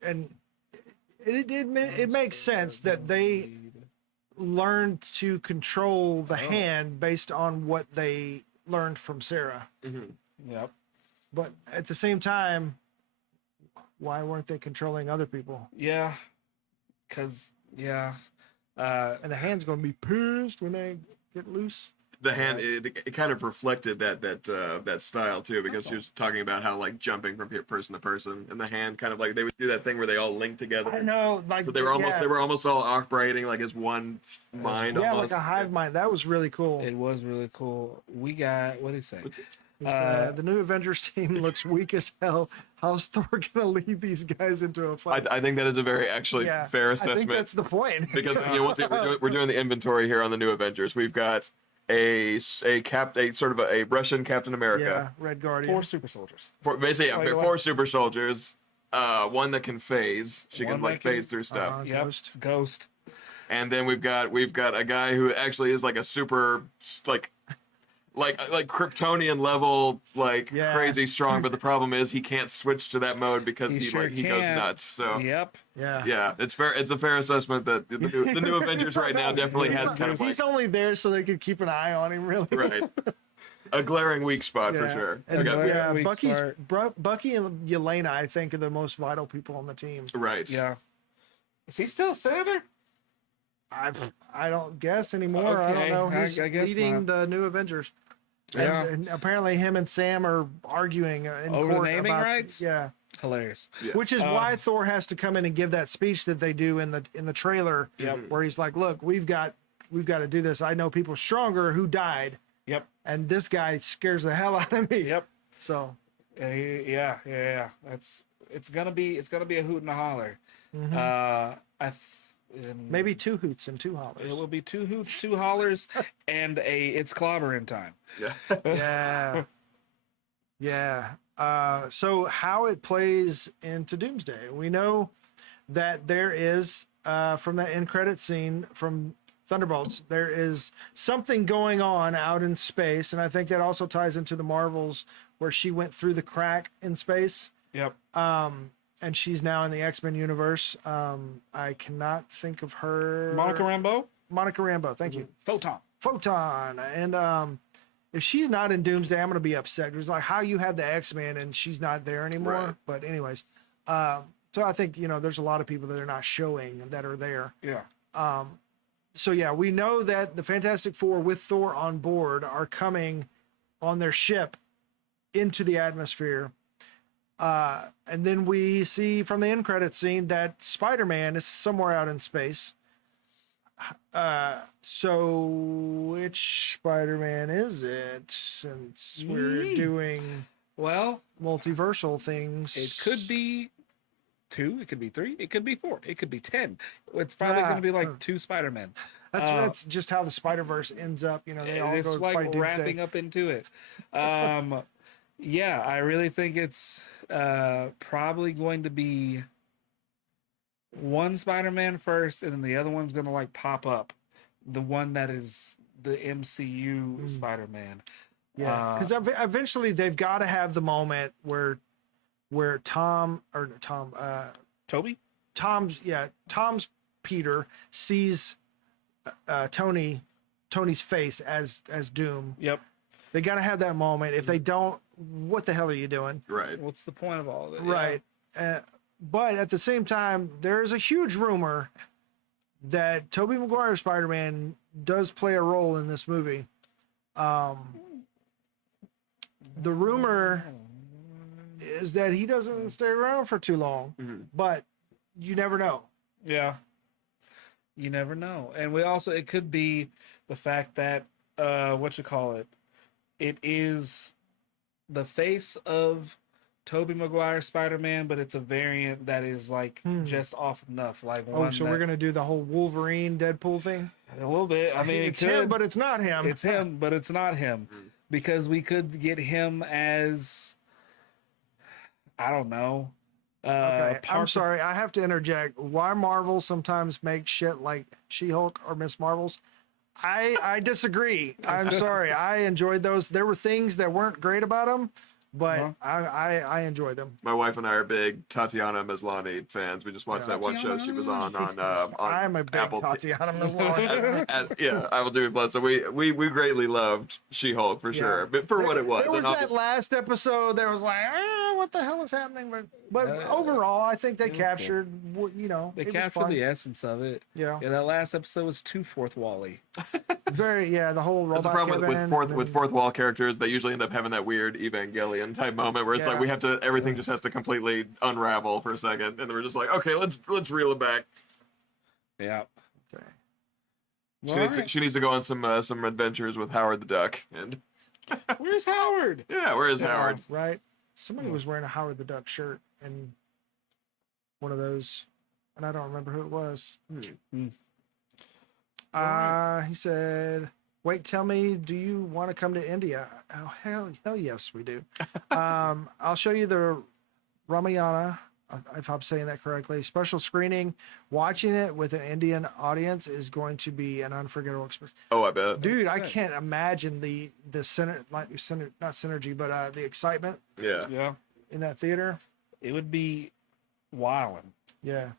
and it makes sense that they learned to control the hand based on what they learned from Sarah. Yep. But at the same time, why weren't they controlling other people? Yeah. Cause And the hand's going to be pissed when they get loose. The hand, it kind of reflected that style too, because she was talking about how like jumping from person to person, and the hand kind of like they would do that thing where they all link together. I know, like So they were almost all operating like as one mind. Yeah, almost. like a hive mind. That was really cool. it was really cool. We got what did he say? The new Avengers team looks weak as hell. How's Thor gonna lead these guys into a fight? I think that is a very fair assessment. I think that's the point. Because we're doing the inventory here on the new Avengers. We've got a sort of a Russian Captain America. Yeah, Red Guardian. 4 super soldiers. Basically, 4 super soldiers. One that can phase. She can like phase through stuff. Yep. Ghost. Ghost. And then we've got a guy who actually is like a super like Kryptonian level crazy strong, but the problem is he can't switch to that mode because he goes nuts. So Yep. Yeah. it's fair. It's a fair assessment that the new Avengers right now definitely has kind of like He's only there so they could keep an eye on him, really. right a glaring weak spot for sure. And, Weak Bucky and Yelena, I think, are the most vital people on the team. Right. Yeah. Is he still a senator? I don't guess anymore. I Okay, don't know. He's I guess leading not. the new Avengers. Yeah. And apparently him and Sam are arguing in Over the court naming about, rights? Yeah, Hilarious. Yes. which is why Thor has to come in and give that speech that they do in the trailer, Yep. where he's like, "Look, we've got to do this. I know people stronger who died, Yep. and this guy scares the hell out of me." Yep. So Yeah. It's gonna be a hoot and a holler. maybe 2 hoots and 2 hollers. It will be 2 hoots, 2 hollers, and it's clobbering time. Yeah. Yeah. Yeah. So how it plays into Doomsday. We know that there is, from that end credit scene from Thunderbolts, there is something going on out in space. And I think that also ties into the Marvels, where she went through the crack in space. Yep. And she's now in the X-Men universe. I cannot think of her. Monica Rambeau? Monica Rambeau. Thank you. Photon. And if she's not in Doomsday, I'm gonna be upset. It's like how you have the X-Men and she's not there anymore. Right. But anyways, so I think there's a lot of people that are not showing that are there. Yeah. So yeah, we know that the Fantastic Four with Thor on board are coming on their ship into the atmosphere. And then we see from the end credit scene that Spider-Man is somewhere out in space. So which Spider-Man is it? Since we're doing Well, multiversal things, it could be 2, it could be 3, it could be 4, it could be 10. It's probably going to be like 2 Spider-Men. That's just how the Spider-Verse ends up. They all It's go like fight Doomsday. wrapping up into it. Yeah, I really think it's probably going to be one Spider-Man first, and then the other one's going to like pop up. The one that is the MCU Spider-Man. Yeah, because eventually they've got to have the moment where Tom's Peter sees Tony's face as Doom. Yep. They got to have that moment. If they don't, what the hell are you doing? Right. What's the point of all of it? Right. But at the same time, there's a huge rumor that Tobey Maguire's Spider-Man does play a role in this movie. The rumor is that he doesn't stay around for too long, but you never know. Yeah. You never know. And it could be the fact that, it is the face of Tobey Maguire Spider-Man, but it's a variant that is like just off enough. Like We're gonna do the whole Wolverine Deadpool thing? A little bit. I mean, it's him, but it's not him. It's him, but it's not him. Because we could get him as, I don't know. Okay, I'm sorry, I have to interject. Why Marvel sometimes makes shit like She-Hulk or Miss Marvels? I disagree. I'm sorry. I enjoyed those. There were things that weren't great about them, but I enjoyed them. My wife and I are big Tatiana Maslany fans. We just watched that one show she was on I'm a big Apple Tatiana Maslany. Apple TV Plus. So we greatly loved She-Hulk for sure, but for what it was. There was And that last episode. There was like, what the hell is happening? But overall, I think they captured. They it captured was fun. the essence of it. Yeah. That last episode was too fourth wally. The whole robot. That's the problem Kevin with fourth wall characters. They usually end up having that weird Evangelion type moment where it's like everything just has to completely unravel for a second, and we're just like, okay, let's reel it back. Yeah. Okay. She needs to go on some adventures with Howard the Duck. And where's Howard? Yeah, where is Howard? Right. Somebody was wearing a Howard the Duck shirt and one of those, and I don't remember who it was. He said, "Wait, tell me, do you want to come to India?" Oh, hell yes, we do. I'll show you the Ramayana, if I'm saying that correctly. Special screening. Watching it with an Indian audience is going to be an unforgettable experience. Oh, I bet. Dude, I can't imagine the not synergy, but the excitement. Yeah. In that theater. It would be wilding. Yeah.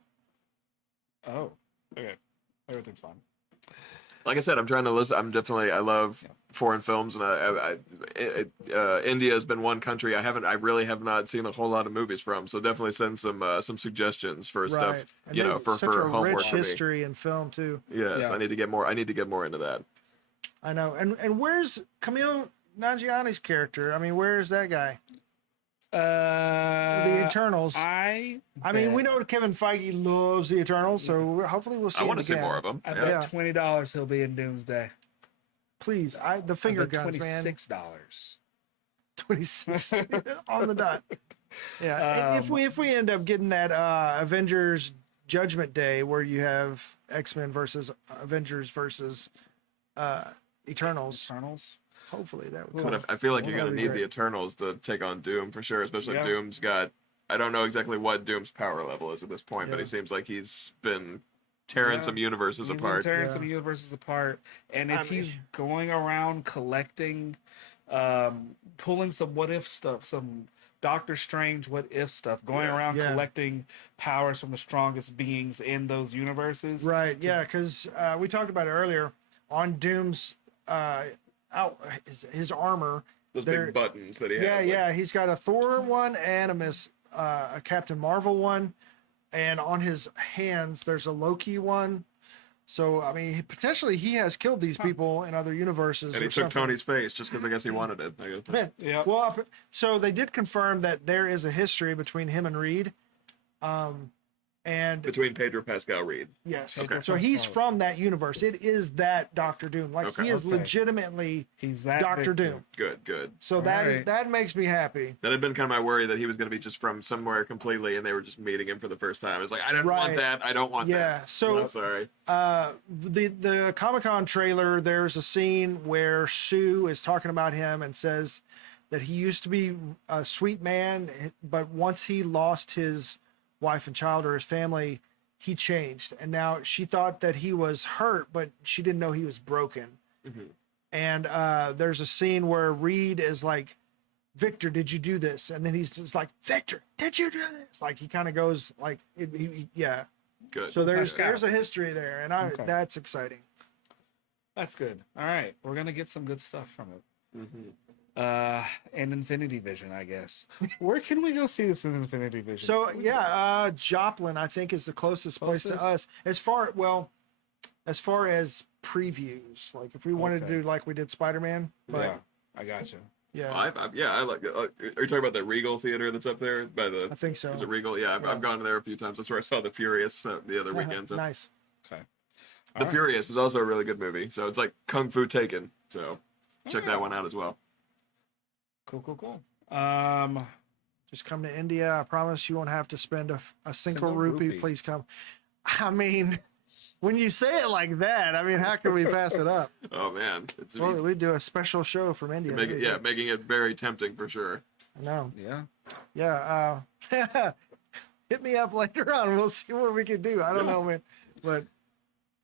Oh, okay. Everything's fine. Like I said, I'm trying to listen. I love foreign films, and India has been one country I really have not seen a whole lot of movies from. So definitely send some suggestions for stuff, and for such a homework rich for me. history and film too. Yes, yeah. I need to get more into that. I know. And where's Camille Nanjiani's character? I mean, where is that guy? Uh, The Eternals. I mean, we bet- know Kevin Feige loves the Eternals, so hopefully we'll see I him want to see again. more of them. I Yeah. bet $20 he'll be in Doomsday. Please, the finger I bet guns, man. $26. 26 on the dot. Yeah, and if we end up getting that Avengers Judgment Day where you have X-Men versus Avengers versus Eternals, Eternals. hopefully that would But come. I feel like Well, you're gonna that'd be need great. the Eternals to take on Doom for sure, especially if Yeah. Doom's got. I don't know exactly what Doom's power level is at this point, but Yeah. he seems like he's been tearing Yeah. some universes He's been apart. tearing Yeah. some universes apart, and if I he's mean- going around collecting, pulling some what if stuff, some Doctor Strange what if stuff, going Yeah. around Yeah. collecting powers from the strongest beings in those universes. Right, yeah, because we talked about it earlier on Doom's his armor. Those There- big buttons that he has. Yeah, like- yeah, he's got a Thor one and a Captain Marvel one, and on his hands there's a Loki one. So I mean, potentially he has killed these people in other universes. And he or took something. Tony's face just because I guess he wanted it. I guess. Yeah. Well, so they did confirm that there is a history between him and Reed, and Between Pedro Pascal Reed. yes, Okay. so he's from that universe. It is that Doctor Doom. Like Okay. he is Okay. legitimately He's that Doctor Victor. Doom. Good, good. So that Alright. that makes me happy. That had been kind of my worry that he was going to be just from somewhere completely, and they were just meeting him for the first time. It's like I didn't Right. want that. I don't want Yeah. that. So I'm sorry. the Comic-Con trailer, there's a scene where Sue is talking about him and says that he used to be a sweet man, but once he lost his wife and child or his family, he changed. And now she thought that he was hurt, but she didn't know he was broken. Mhm. And there's a scene where Reed is like, Victor, did you do this? And then he's just like, Victor, did you do this? Like he kind of goes like, yeah. Good. So there's Okay. there's a history there, and Okay. that's exciting. That's good. All right, we're gonna get some good stuff from it. Mhm. And Infinity Vision, I guess. Where can we go see this in Infinity Vision? So yeah, Joplin I think is the closest place to us as far as previews. Like if we wanted Okay. to do like we did Spider-Man, but yeah, I gotcha. yeah, I like. Are you talking about the Regal Theater that's up there by the? I think so. Is it Regal? Yeah, I've gone there a few times. That's where I saw the Furious the other weekend. So. Nice. Okay. The Furious is also a really good movie. So it's like Kung Fu Taken. So check that one out as well. Cool. Just come to India. I promise you won't have to spend a single Single rupee. rupee. Please come. I mean, when you say it like that, I mean, how can we pass it up? Oh man, it's Well, we do a special show from India. making it very tempting for sure. I know. Yeah. Yeah. Hit me up later on. We'll see what we can do. I don't know, man. But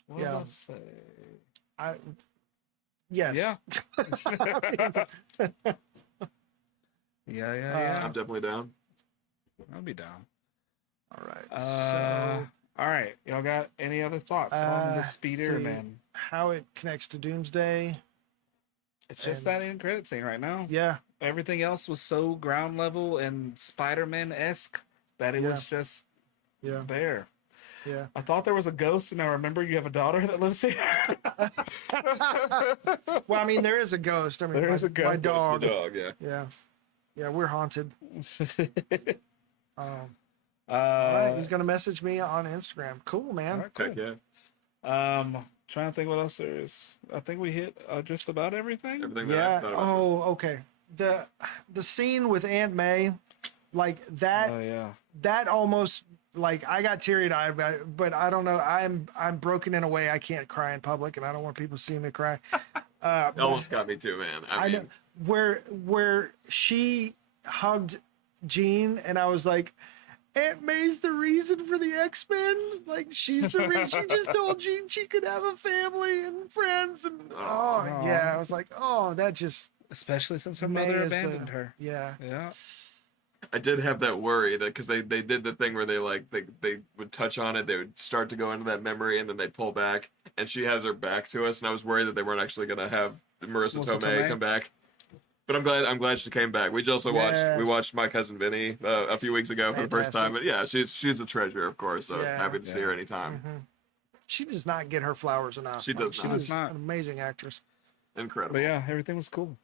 What Yeah. did I say? yes. Yeah. Yeah. I'm definitely down. I'll be down. All right. All right. Y'all got any other thoughts on the Speeder Man? How it connects to Doomsday. It's just and- that end credit scene right now. Yeah. Everything else was so ground level and Spider-Man esque that it was just Yeah. there. Yeah. I thought there was a ghost, and I remember you have a daughter that lives here. Well, I mean, there is a ghost. I mean, There is a My ghost. dog. The dog, yeah. Yeah. Yeah, we're haunted. All right. He's going to message me on Instagram. Cool, man. all right, cool. Heck yeah. Trying to think what else there is. I think we hit just about everything. Everything that I Yeah. thought about. Oh, okay. The scene with Aunt May, like that. Oh yeah. That almost like I got teary eyed, but I don't know. I'm broken in a way I can't cry in public, and I don't want people seeing me cry. It almost got me too, man. I know mean, where she hugged Jean, and I was like, Aunt May's the reason for the X-Men. Like she's the reason. She just told Jean she could have a family and friends, and yeah, I was like, that just Especially since her May mother is the- abandoned her. yeah. Yeah. I did have that worry that because they did the thing where they would touch on it, they would start to go into that memory, and then they pull back, and she has her back to us, and I was worried that they weren't actually gonna have Marissa Tomei come back. But I'm glad she came back. We also Yes. watched My Cousin Vinny a few weeks ago for the first time. Fantastic. But yeah, she's a treasure, of course. So Yeah. happy to see her anytime. Mhm. She does not get her flowers enough. She does She not. was Not. an amazing actress. Incredible. But yeah, everything was cool.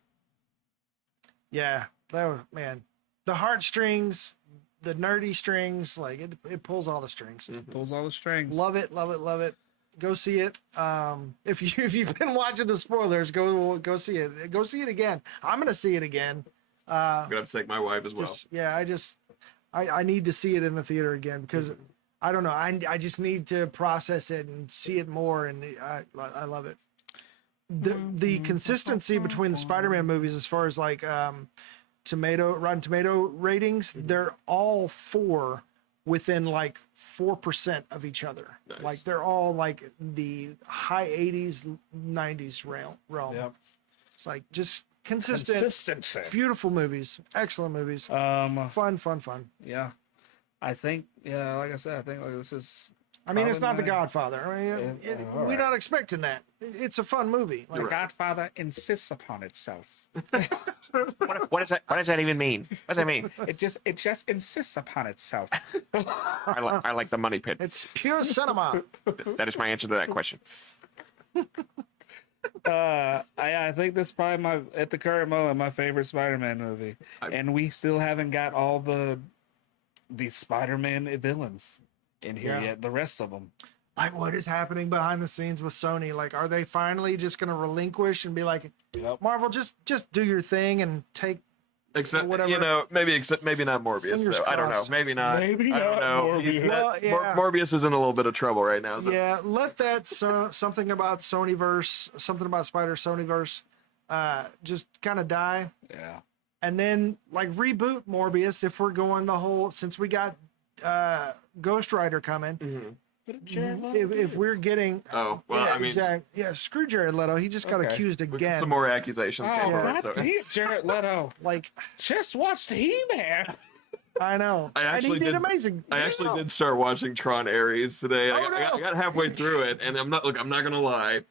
Yeah, that was, man, the heartstrings, the nerdy strings, like it pulls all the strings. Pulls all the strings. Love it, love it, love it. Go see it. If you've been watching the spoilers, go see it. Go see it again. I'm gonna see it again. I'm gonna have to take my wife as well. I need to see it in the theater again because I don't know. I just need to process it and see it more, and I love it. The consistency between the Spider-Man movies, as far as like Rotten Tomato ratings, they're all 4 within like 4% of each other. Nice. Like they're all like the high 80s, 90s realm. Yep. It's like just consistent, Consistency. beautiful movies, excellent movies, fun. Yeah. I think, yeah, like I said, I think like this is. I mean, it's not The probably my- Godfather. I mean, all we're right. not expecting that. It's a fun movie. Like, The Godfather insists upon itself. What does that even mean? What does that mean? It just insists upon itself. I like the money pit. it's pure cinema. That is my answer to that question. I think this is probably at the current moment, my favorite Spider-Man movie, and we still haven't got all the Spider-Man villains in here Yeah. yet. The rest of them. Like, what is happening behind the scenes with Sony? Like, are they finally just going to relinquish and be like, Yep. Marvel, just do your thing and take Except, whatever. maybe not Morbius, Fingers though. I don't know. crossed. Maybe not. Maybe I don't not know. Morbius. Well, yeah. Morbius is in a little bit of trouble right now. So. Yeah, let that something about Sonyverse, something about Spider Sonyverse, just kind of die, Yeah. and then like reboot Morbius if we're going the whole. Since we got Ghost Rider coming, if we're getting, Oh, well, yeah, I mean, exactly, yeah, screw Jared Leto. He just got Okay. accused we got again. some more accusations Oh, came God out. So. damn, Jared Leto. Like, Just watched He-Man. I know, I actually and he did did- amazing. I actually Yeah. did start watching Tron Ares today. Oh, I got halfway through it, and I'm not gonna lie.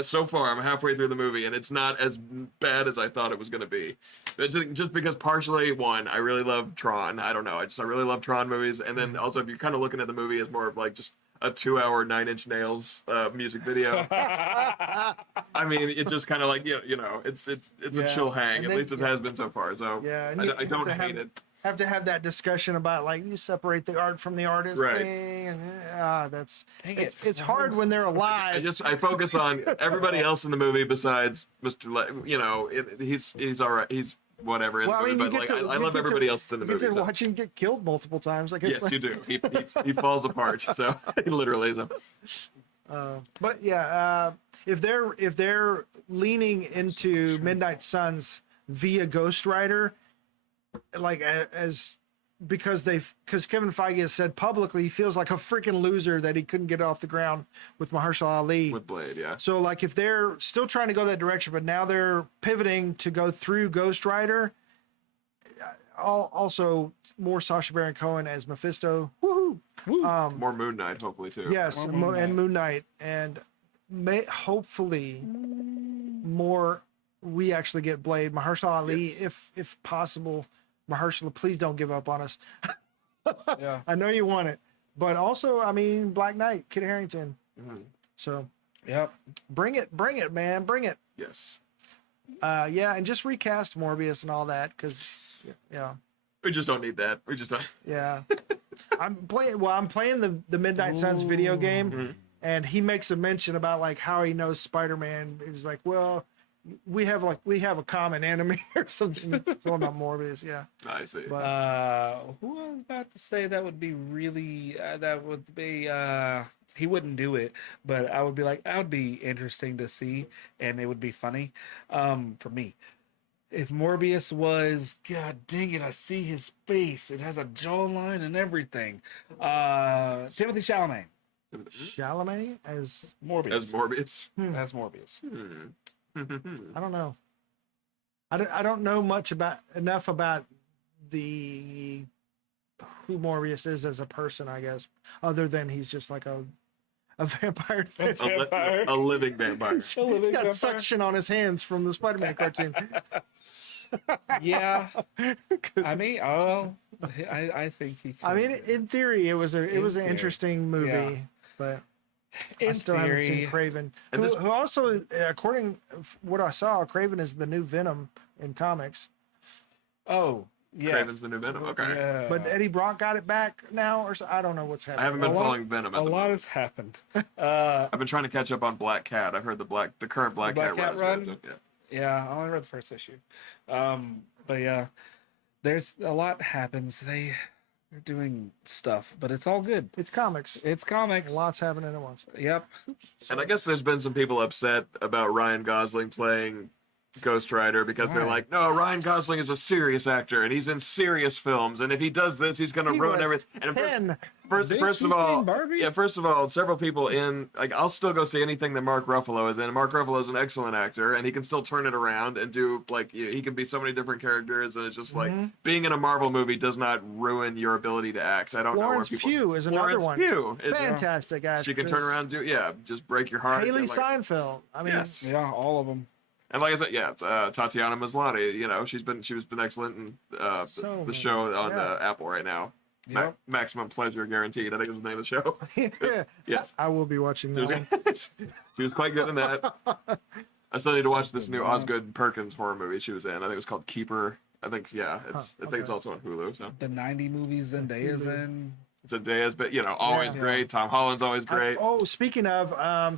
So far, I'm halfway through the movie, and it's not as bad as I thought it was gonna be. But just because partially, one, I really love Tron. I don't know. I really love Tron movies, and then also if you're kind of looking at the movie as more of like just a 2-hour Nine Inch Nails music video. I mean, it just kind of like it's a Yeah. chill hang. And At then- least it has been so far. So Yeah, and I don't hate it. Have to have that discussion about like you separate the art from the artist Right. thing, and that's Dang it's hard when they're alive. I focus on everybody else in the movie besides Mr. He's all right. He's whatever in Well, the I movie, mean, but like you I love get everybody else in the you movie. get to So. watch him get killed multiple times. Like, Yes, you do. He falls apart. So literally. So. But yeah, if they're leaning into Midnight Suns via Ghost Rider, like because Kevin Feige has said publicly he feels like a freaking loser that he couldn't get off the ground with Mahershala Ali. With Blade, yeah. So like if they're still trying to go that direction, but now they're pivoting to go through Ghost Rider, also more Sacha Baron Cohen as Mephisto. Woohoo! More Moon Knight, hopefully too. Yes, and Moon Knight, and hopefully more. We actually get Blade, Mahershala Ali, Yes. if possible. Mahershala, please don't give up on us. Yeah. I know you want it, but also, I mean, Black Knight, Kit Harington. Mhm. So Yep. bring it, man, bring it. Yes. Yeah, and just recast Morbius and all that, because yeah. We just don't need that. We just don't. Yeah. I'm playing the Midnight Suns video game, Mhm. and he makes a mention about like how he knows Spider-Man. He was like, well, we have a common enemy or something. It's all about Morbius, yeah. I see. But Who I was about to say that would be really he wouldn't do it, but I would be like that would be interesting to see, and it would be funny for me. If Morbius was, God dang it, I see his face. It has a jawline and everything. Timothy Chalamet. Chalamet as Morbius. As Morbius. As Morbius. I don't know. I don't know enough about the who Morbius is as a person, I guess, other than he's just like a vampire. A living vampire. He's got suction on his hands from the Spider-Man cartoon. Yeah. I mean, I think he. I mean, could. in theory, it was an theory. interesting movie, Yeah. but I In still haven't seen theory. Craven. And this- Who also, according to what I saw, Craven is the new Venom in comics. Oh, yes. Craven's the new Venom. Okay. Yeah. But Eddie Brock got it back now, or I don't know what's I happening. haven't been A lot- following Venom. At a the lot moment. has happened. I've been trying to catch up on Black Cat. I've heard the current Black Black Cat Cat run. is run? good, so, yeah. Yeah, I only read the first issue. But yeah, there's a lot happens. They're doing stuff, but it's all good. It's comics. It's comics. Lots happening at once. Yep. And I guess there's been some people upset about Ryan Gosling playing Ghost Rider because they're Right. like, no, Ryan Gosling is a serious actor and he's in serious films, and if he does this, he's gonna He ruin was everything. And Ken. first Bitch, of you all, seen Barbie? yeah, first of all, several people in like I'll still go see anything that Mark Ruffalo is in. Mark Ruffalo is an excellent actor, and he can still turn it around and do like he can be so many different characters, and it's just like being in a Marvel movie does not ruin your ability to act. I don't Florence know where people. Pugh is another Florence one. Pugh. Fantastic actress. She can turn around and do just break your heart. Haley and, like, Seinfeld. I mean, yes. Yeah, all of them. And like I said, Tatiana Maslany, she's been excellent in So the many. show on Yeah. Apple right now. Yep. Maximum Pleasure Guaranteed, I think was the name of the show. Yes. I will be watching that one. She was quite good in that. I still need to watch this new Osgood Perkins horror movie she was in. I think it was called Keeper. I think I think it's okay. also on Hulu. So The 90 movies Zendaya's in. it's a day as but always Yeah. great. Tom Holland's always great. Speaking of, I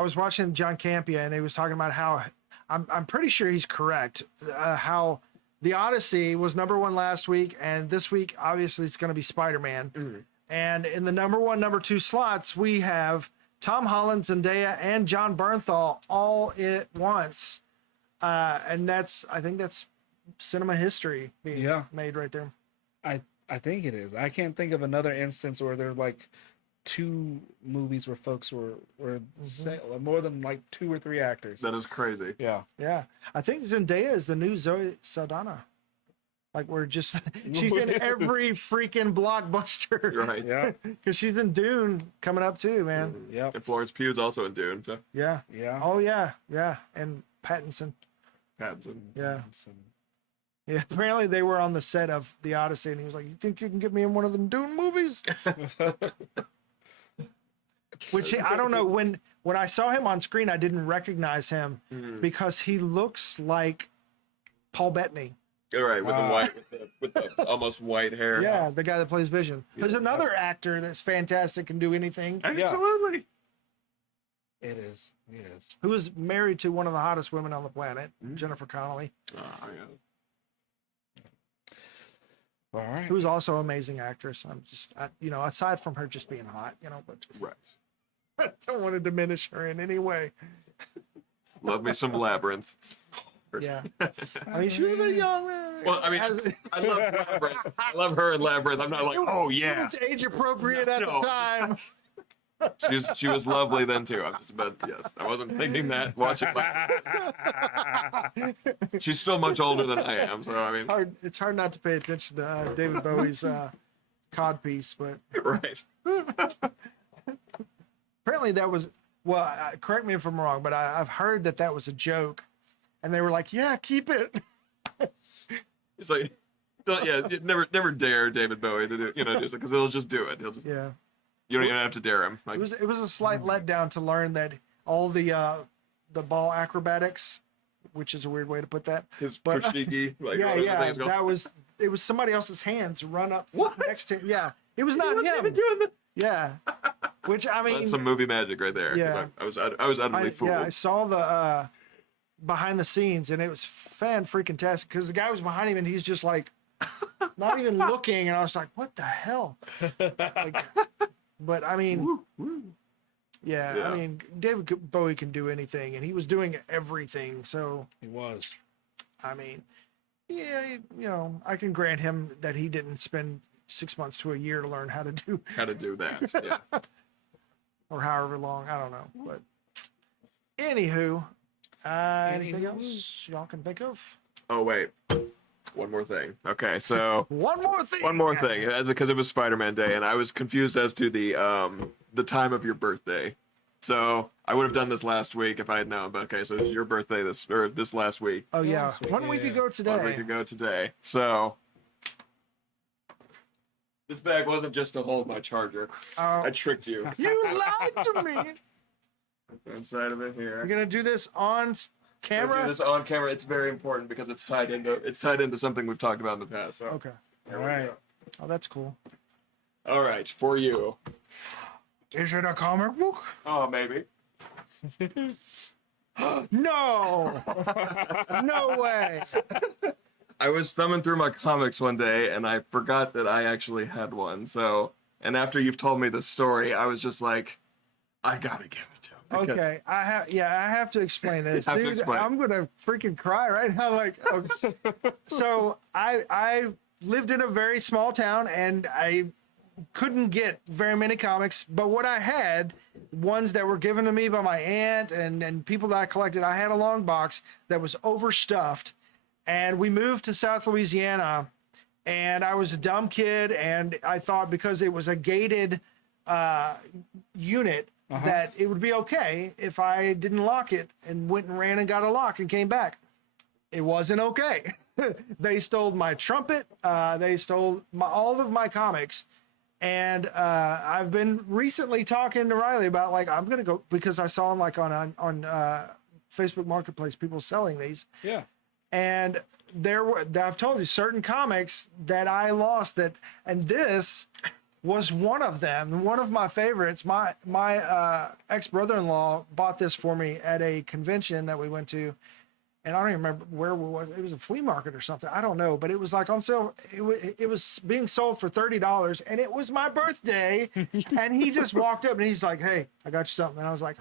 was watching John Campia, and he was talking about how I'm pretty sure he's correct. How the Odyssey was #1 last week, and this week obviously it's going to be Spider-Man. And in the #1, #2 slots, we have Tom Holland, Zendaya, and John Bernthal all at once. And I think that's cinema history being made right there. I think it is. I can't think of another instance where there are like 2 movies where folks were more than like 2 or 3 actors. That is crazy. Yeah. Yeah, I think Zendaya is the new Zoe Saldana. Like she's in every freaking blockbuster. You're right. Yeah. Because she's in Dune coming up too, man. Yep. And Florence Pugh's also in Dune. So Yeah. Yeah. Oh yeah, yeah. And Pattinson. Pattinson. Yeah. Yeah. Apparently they were on the set of The Odyssey, and he was like, "You think you can get me in one of them Dune movies?" Which I don't know. When I saw him on screen, I didn't recognize him because he looks like Paul Bettany. You're right, with the almost white hair. Yeah, the guy that plays Vision. There's another actor that's fantastic, can do anything. Absolutely. It is. It is. Who was married to one of the hottest women on the planet, Jennifer Connelly, Oh, yeah. All right. who's also an amazing actress. I'm just, aside from her just being hot, but Right. I don't want to diminish her in any way. Love me some Labyrinth. Yeah, I mean, she was a bit young. Well, I mean, I love Labyrinth. I love her in Labyrinth. I'm not like, oh It yeah. was age appropriate at No. the time. She was lovely then too. But yes, I wasn't thinking that watching Labyrinth. She's still much older than I am, so I mean, It's hard not to pay attention to David Bowie's codpiece, but right. apparently that was correct me if I'm wrong, but I've heard that was a joke, and they were like, "Yeah, keep it." It's like, never dare David Bowie to do, just because he'll just do it. He'll just, Yeah, you don't even have to dare him. Like, it was a slight letdown to learn that all the ball acrobatics, which is a weird way to put that. his but- fushigi, like Yeah, whatever the yeah, thing is called. it was somebody else's hands run up What? next to. Yeah, it was not He wasn't him. even doing that. Yeah, which I mean, That's some movie magic right there. 'cause Yeah. I was utterly fooled. I saw the behind the scenes, and it was freaking tastic because the guy was behind him, and he's just like not even looking, and I was like, "What the hell?" Like, but I mean, yeah, Yeah. I mean, David Bowie can do anything, and he was doing everything. So He was. I mean, yeah, I can grant him that he didn't spend 6 months to a year to learn how to do, How to do that? Yeah. or however long, I don't know. But anywho, anything else y'all can think of? Oh wait, one more thing. Okay, so One more thing. one more thing, because it was Spider-Man Day, and I was confused as to the time of your birthday. So I would have done this last week if I had known. But okay, so it's your birthday this last week. Oh yeah, Last week, 1 week yeah. ago today. 1 week ago today. So this bag wasn't just to hold my charger. Oh, I tricked you. you lied to me. Inside of it We're here. gonna do this on We'll do camera. this on camera. It's very important because it's tied into something we've talked about in the past. So. Okay. There All we right. go. Oh, that's cool. All right, for you. Is it a comic book? Oh, maybe. No. No way. I was thumbing through my comics one day and I forgot that I actually had one. So, and after you've told me the story, I was just like, I gotta give it to him. because- Okay, I have to explain this, Have to dude. explain. I'm gonna freaking cry right now. Like, so I lived in a very small town and I couldn't get very many comics, but what I had, ones that were given to me by my aunt and people that I collected, I had a long box that was overstuffed, and we moved to South Louisiana, and I was a dumb kid, and I thought because it was a gated unit that it would be okay if I didn't lock it and went and ran and got a lock and came back. It wasn't okay. They stole my trumpet. They stole all of my comics. And I've been recently talking to Riley about, like, I'm going to go, because I saw him like on Facebook Marketplace, people selling these. Yeah. And I've told you certain comics that I lost and this was one of them, one of my favorites. My ex-brother-in-law bought this for me at a convention that we went to. And I don't even remember where we was. It was a flea market or something. I don't know, but it was like on sale. It was being sold for $30, and it was my birthday. And he just walked up and he's like, "Hey, I got you something." And I was like,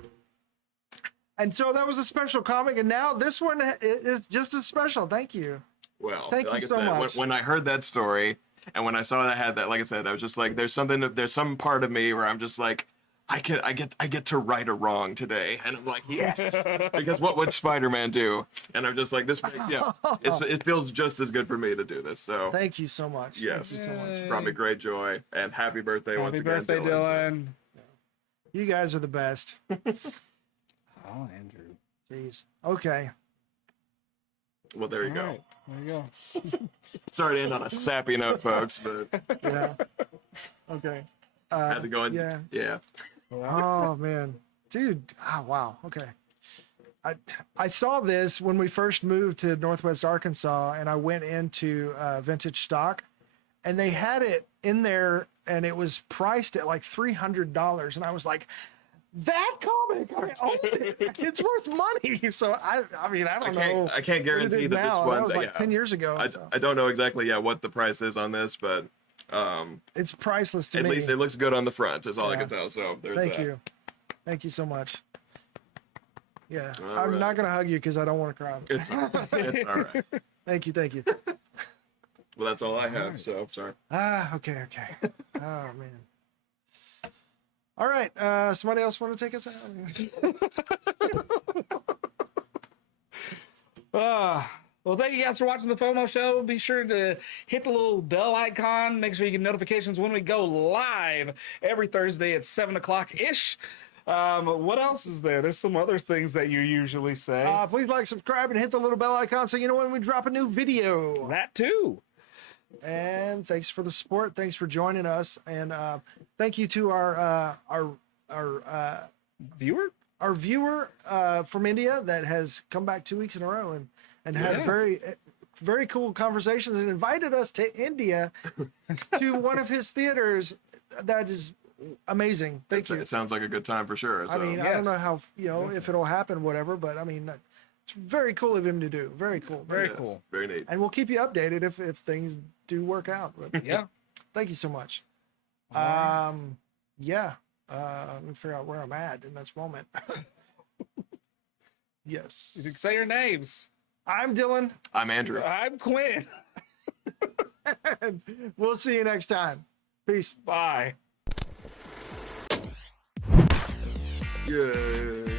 and so that was a special comic. And now this one is just as special. Thank you. Well, Thank you like I so said, much. When I heard that story and when I saw that I had that, like I said, I was just like, there's some part of me where I'm just like, I get to right a wrong today, and I'm like, yes, because what would Spider-Man do? And I'm just like, it feels just as good for me to do this. So Thank you so much. yes, Thank you so much. Yay. brought me great joy, and happy birthday once Happy again, birthday, Dylan. Dylan. You guys are the best. Oh, Andrew. Jeez. Okay. Well, there you All go. right, there you go. Sorry to end on a sappy note, folks, but Yeah. Okay. had to go in. Yeah. Yeah. Oh man, dude. Oh wow. Okay. I saw this when we first moved to Northwest Arkansas, and I went into Vintage Stock, and they had it in there, and it was priced at like $300, and I was like, that comic, I own it. It's worth money. So I mean, I don't know. I can't what it guarantee is that now. this one's That was like 10 years ago. So. I don't know exactly what the price is on this, but It's priceless to at me. least it looks good on the front. Is all I Yeah. can tell. So there's Thank that. you. Thank you so much. Yeah, All I'm right. not gonna hug you because I don't want to cry. It's all right. Thank you, thank you. Well, that's all I have. So sorry. Okay. Oh man. All right. Somebody else want to take us out? Well, thank you guys for watching the FOMO show. Be sure to hit the little bell icon. Make sure you get notifications when we go live every Thursday at 7 o'clock ish. What else is there? There's some other things that you usually say. Please like, subscribe, and hit the little bell icon so you know when we drop a new video. That too. And thanks for the support. Thanks for joining us. And thank you to our Viewer? viewer from India that has come back 2 weeks in a row and had Yeah. very cool conversations and invited us to India to one of his theaters. That is amazing. Thank you. It sounds like a good time for sure. So. I mean, I don't know how, if it'll happen, whatever, but I mean, it's very cool of him to do. Very cool. Very Yes, cool. Very neat. And we'll keep you updated if things do work out. But Yeah. thank you so much. Alright. Yeah. Let me figure out where I'm at in this moment. Yes. You can say your names. I'm Dylan. I'm Andrew. I'm Quinn. We'll see you next time. Peace. Bye. Yeah.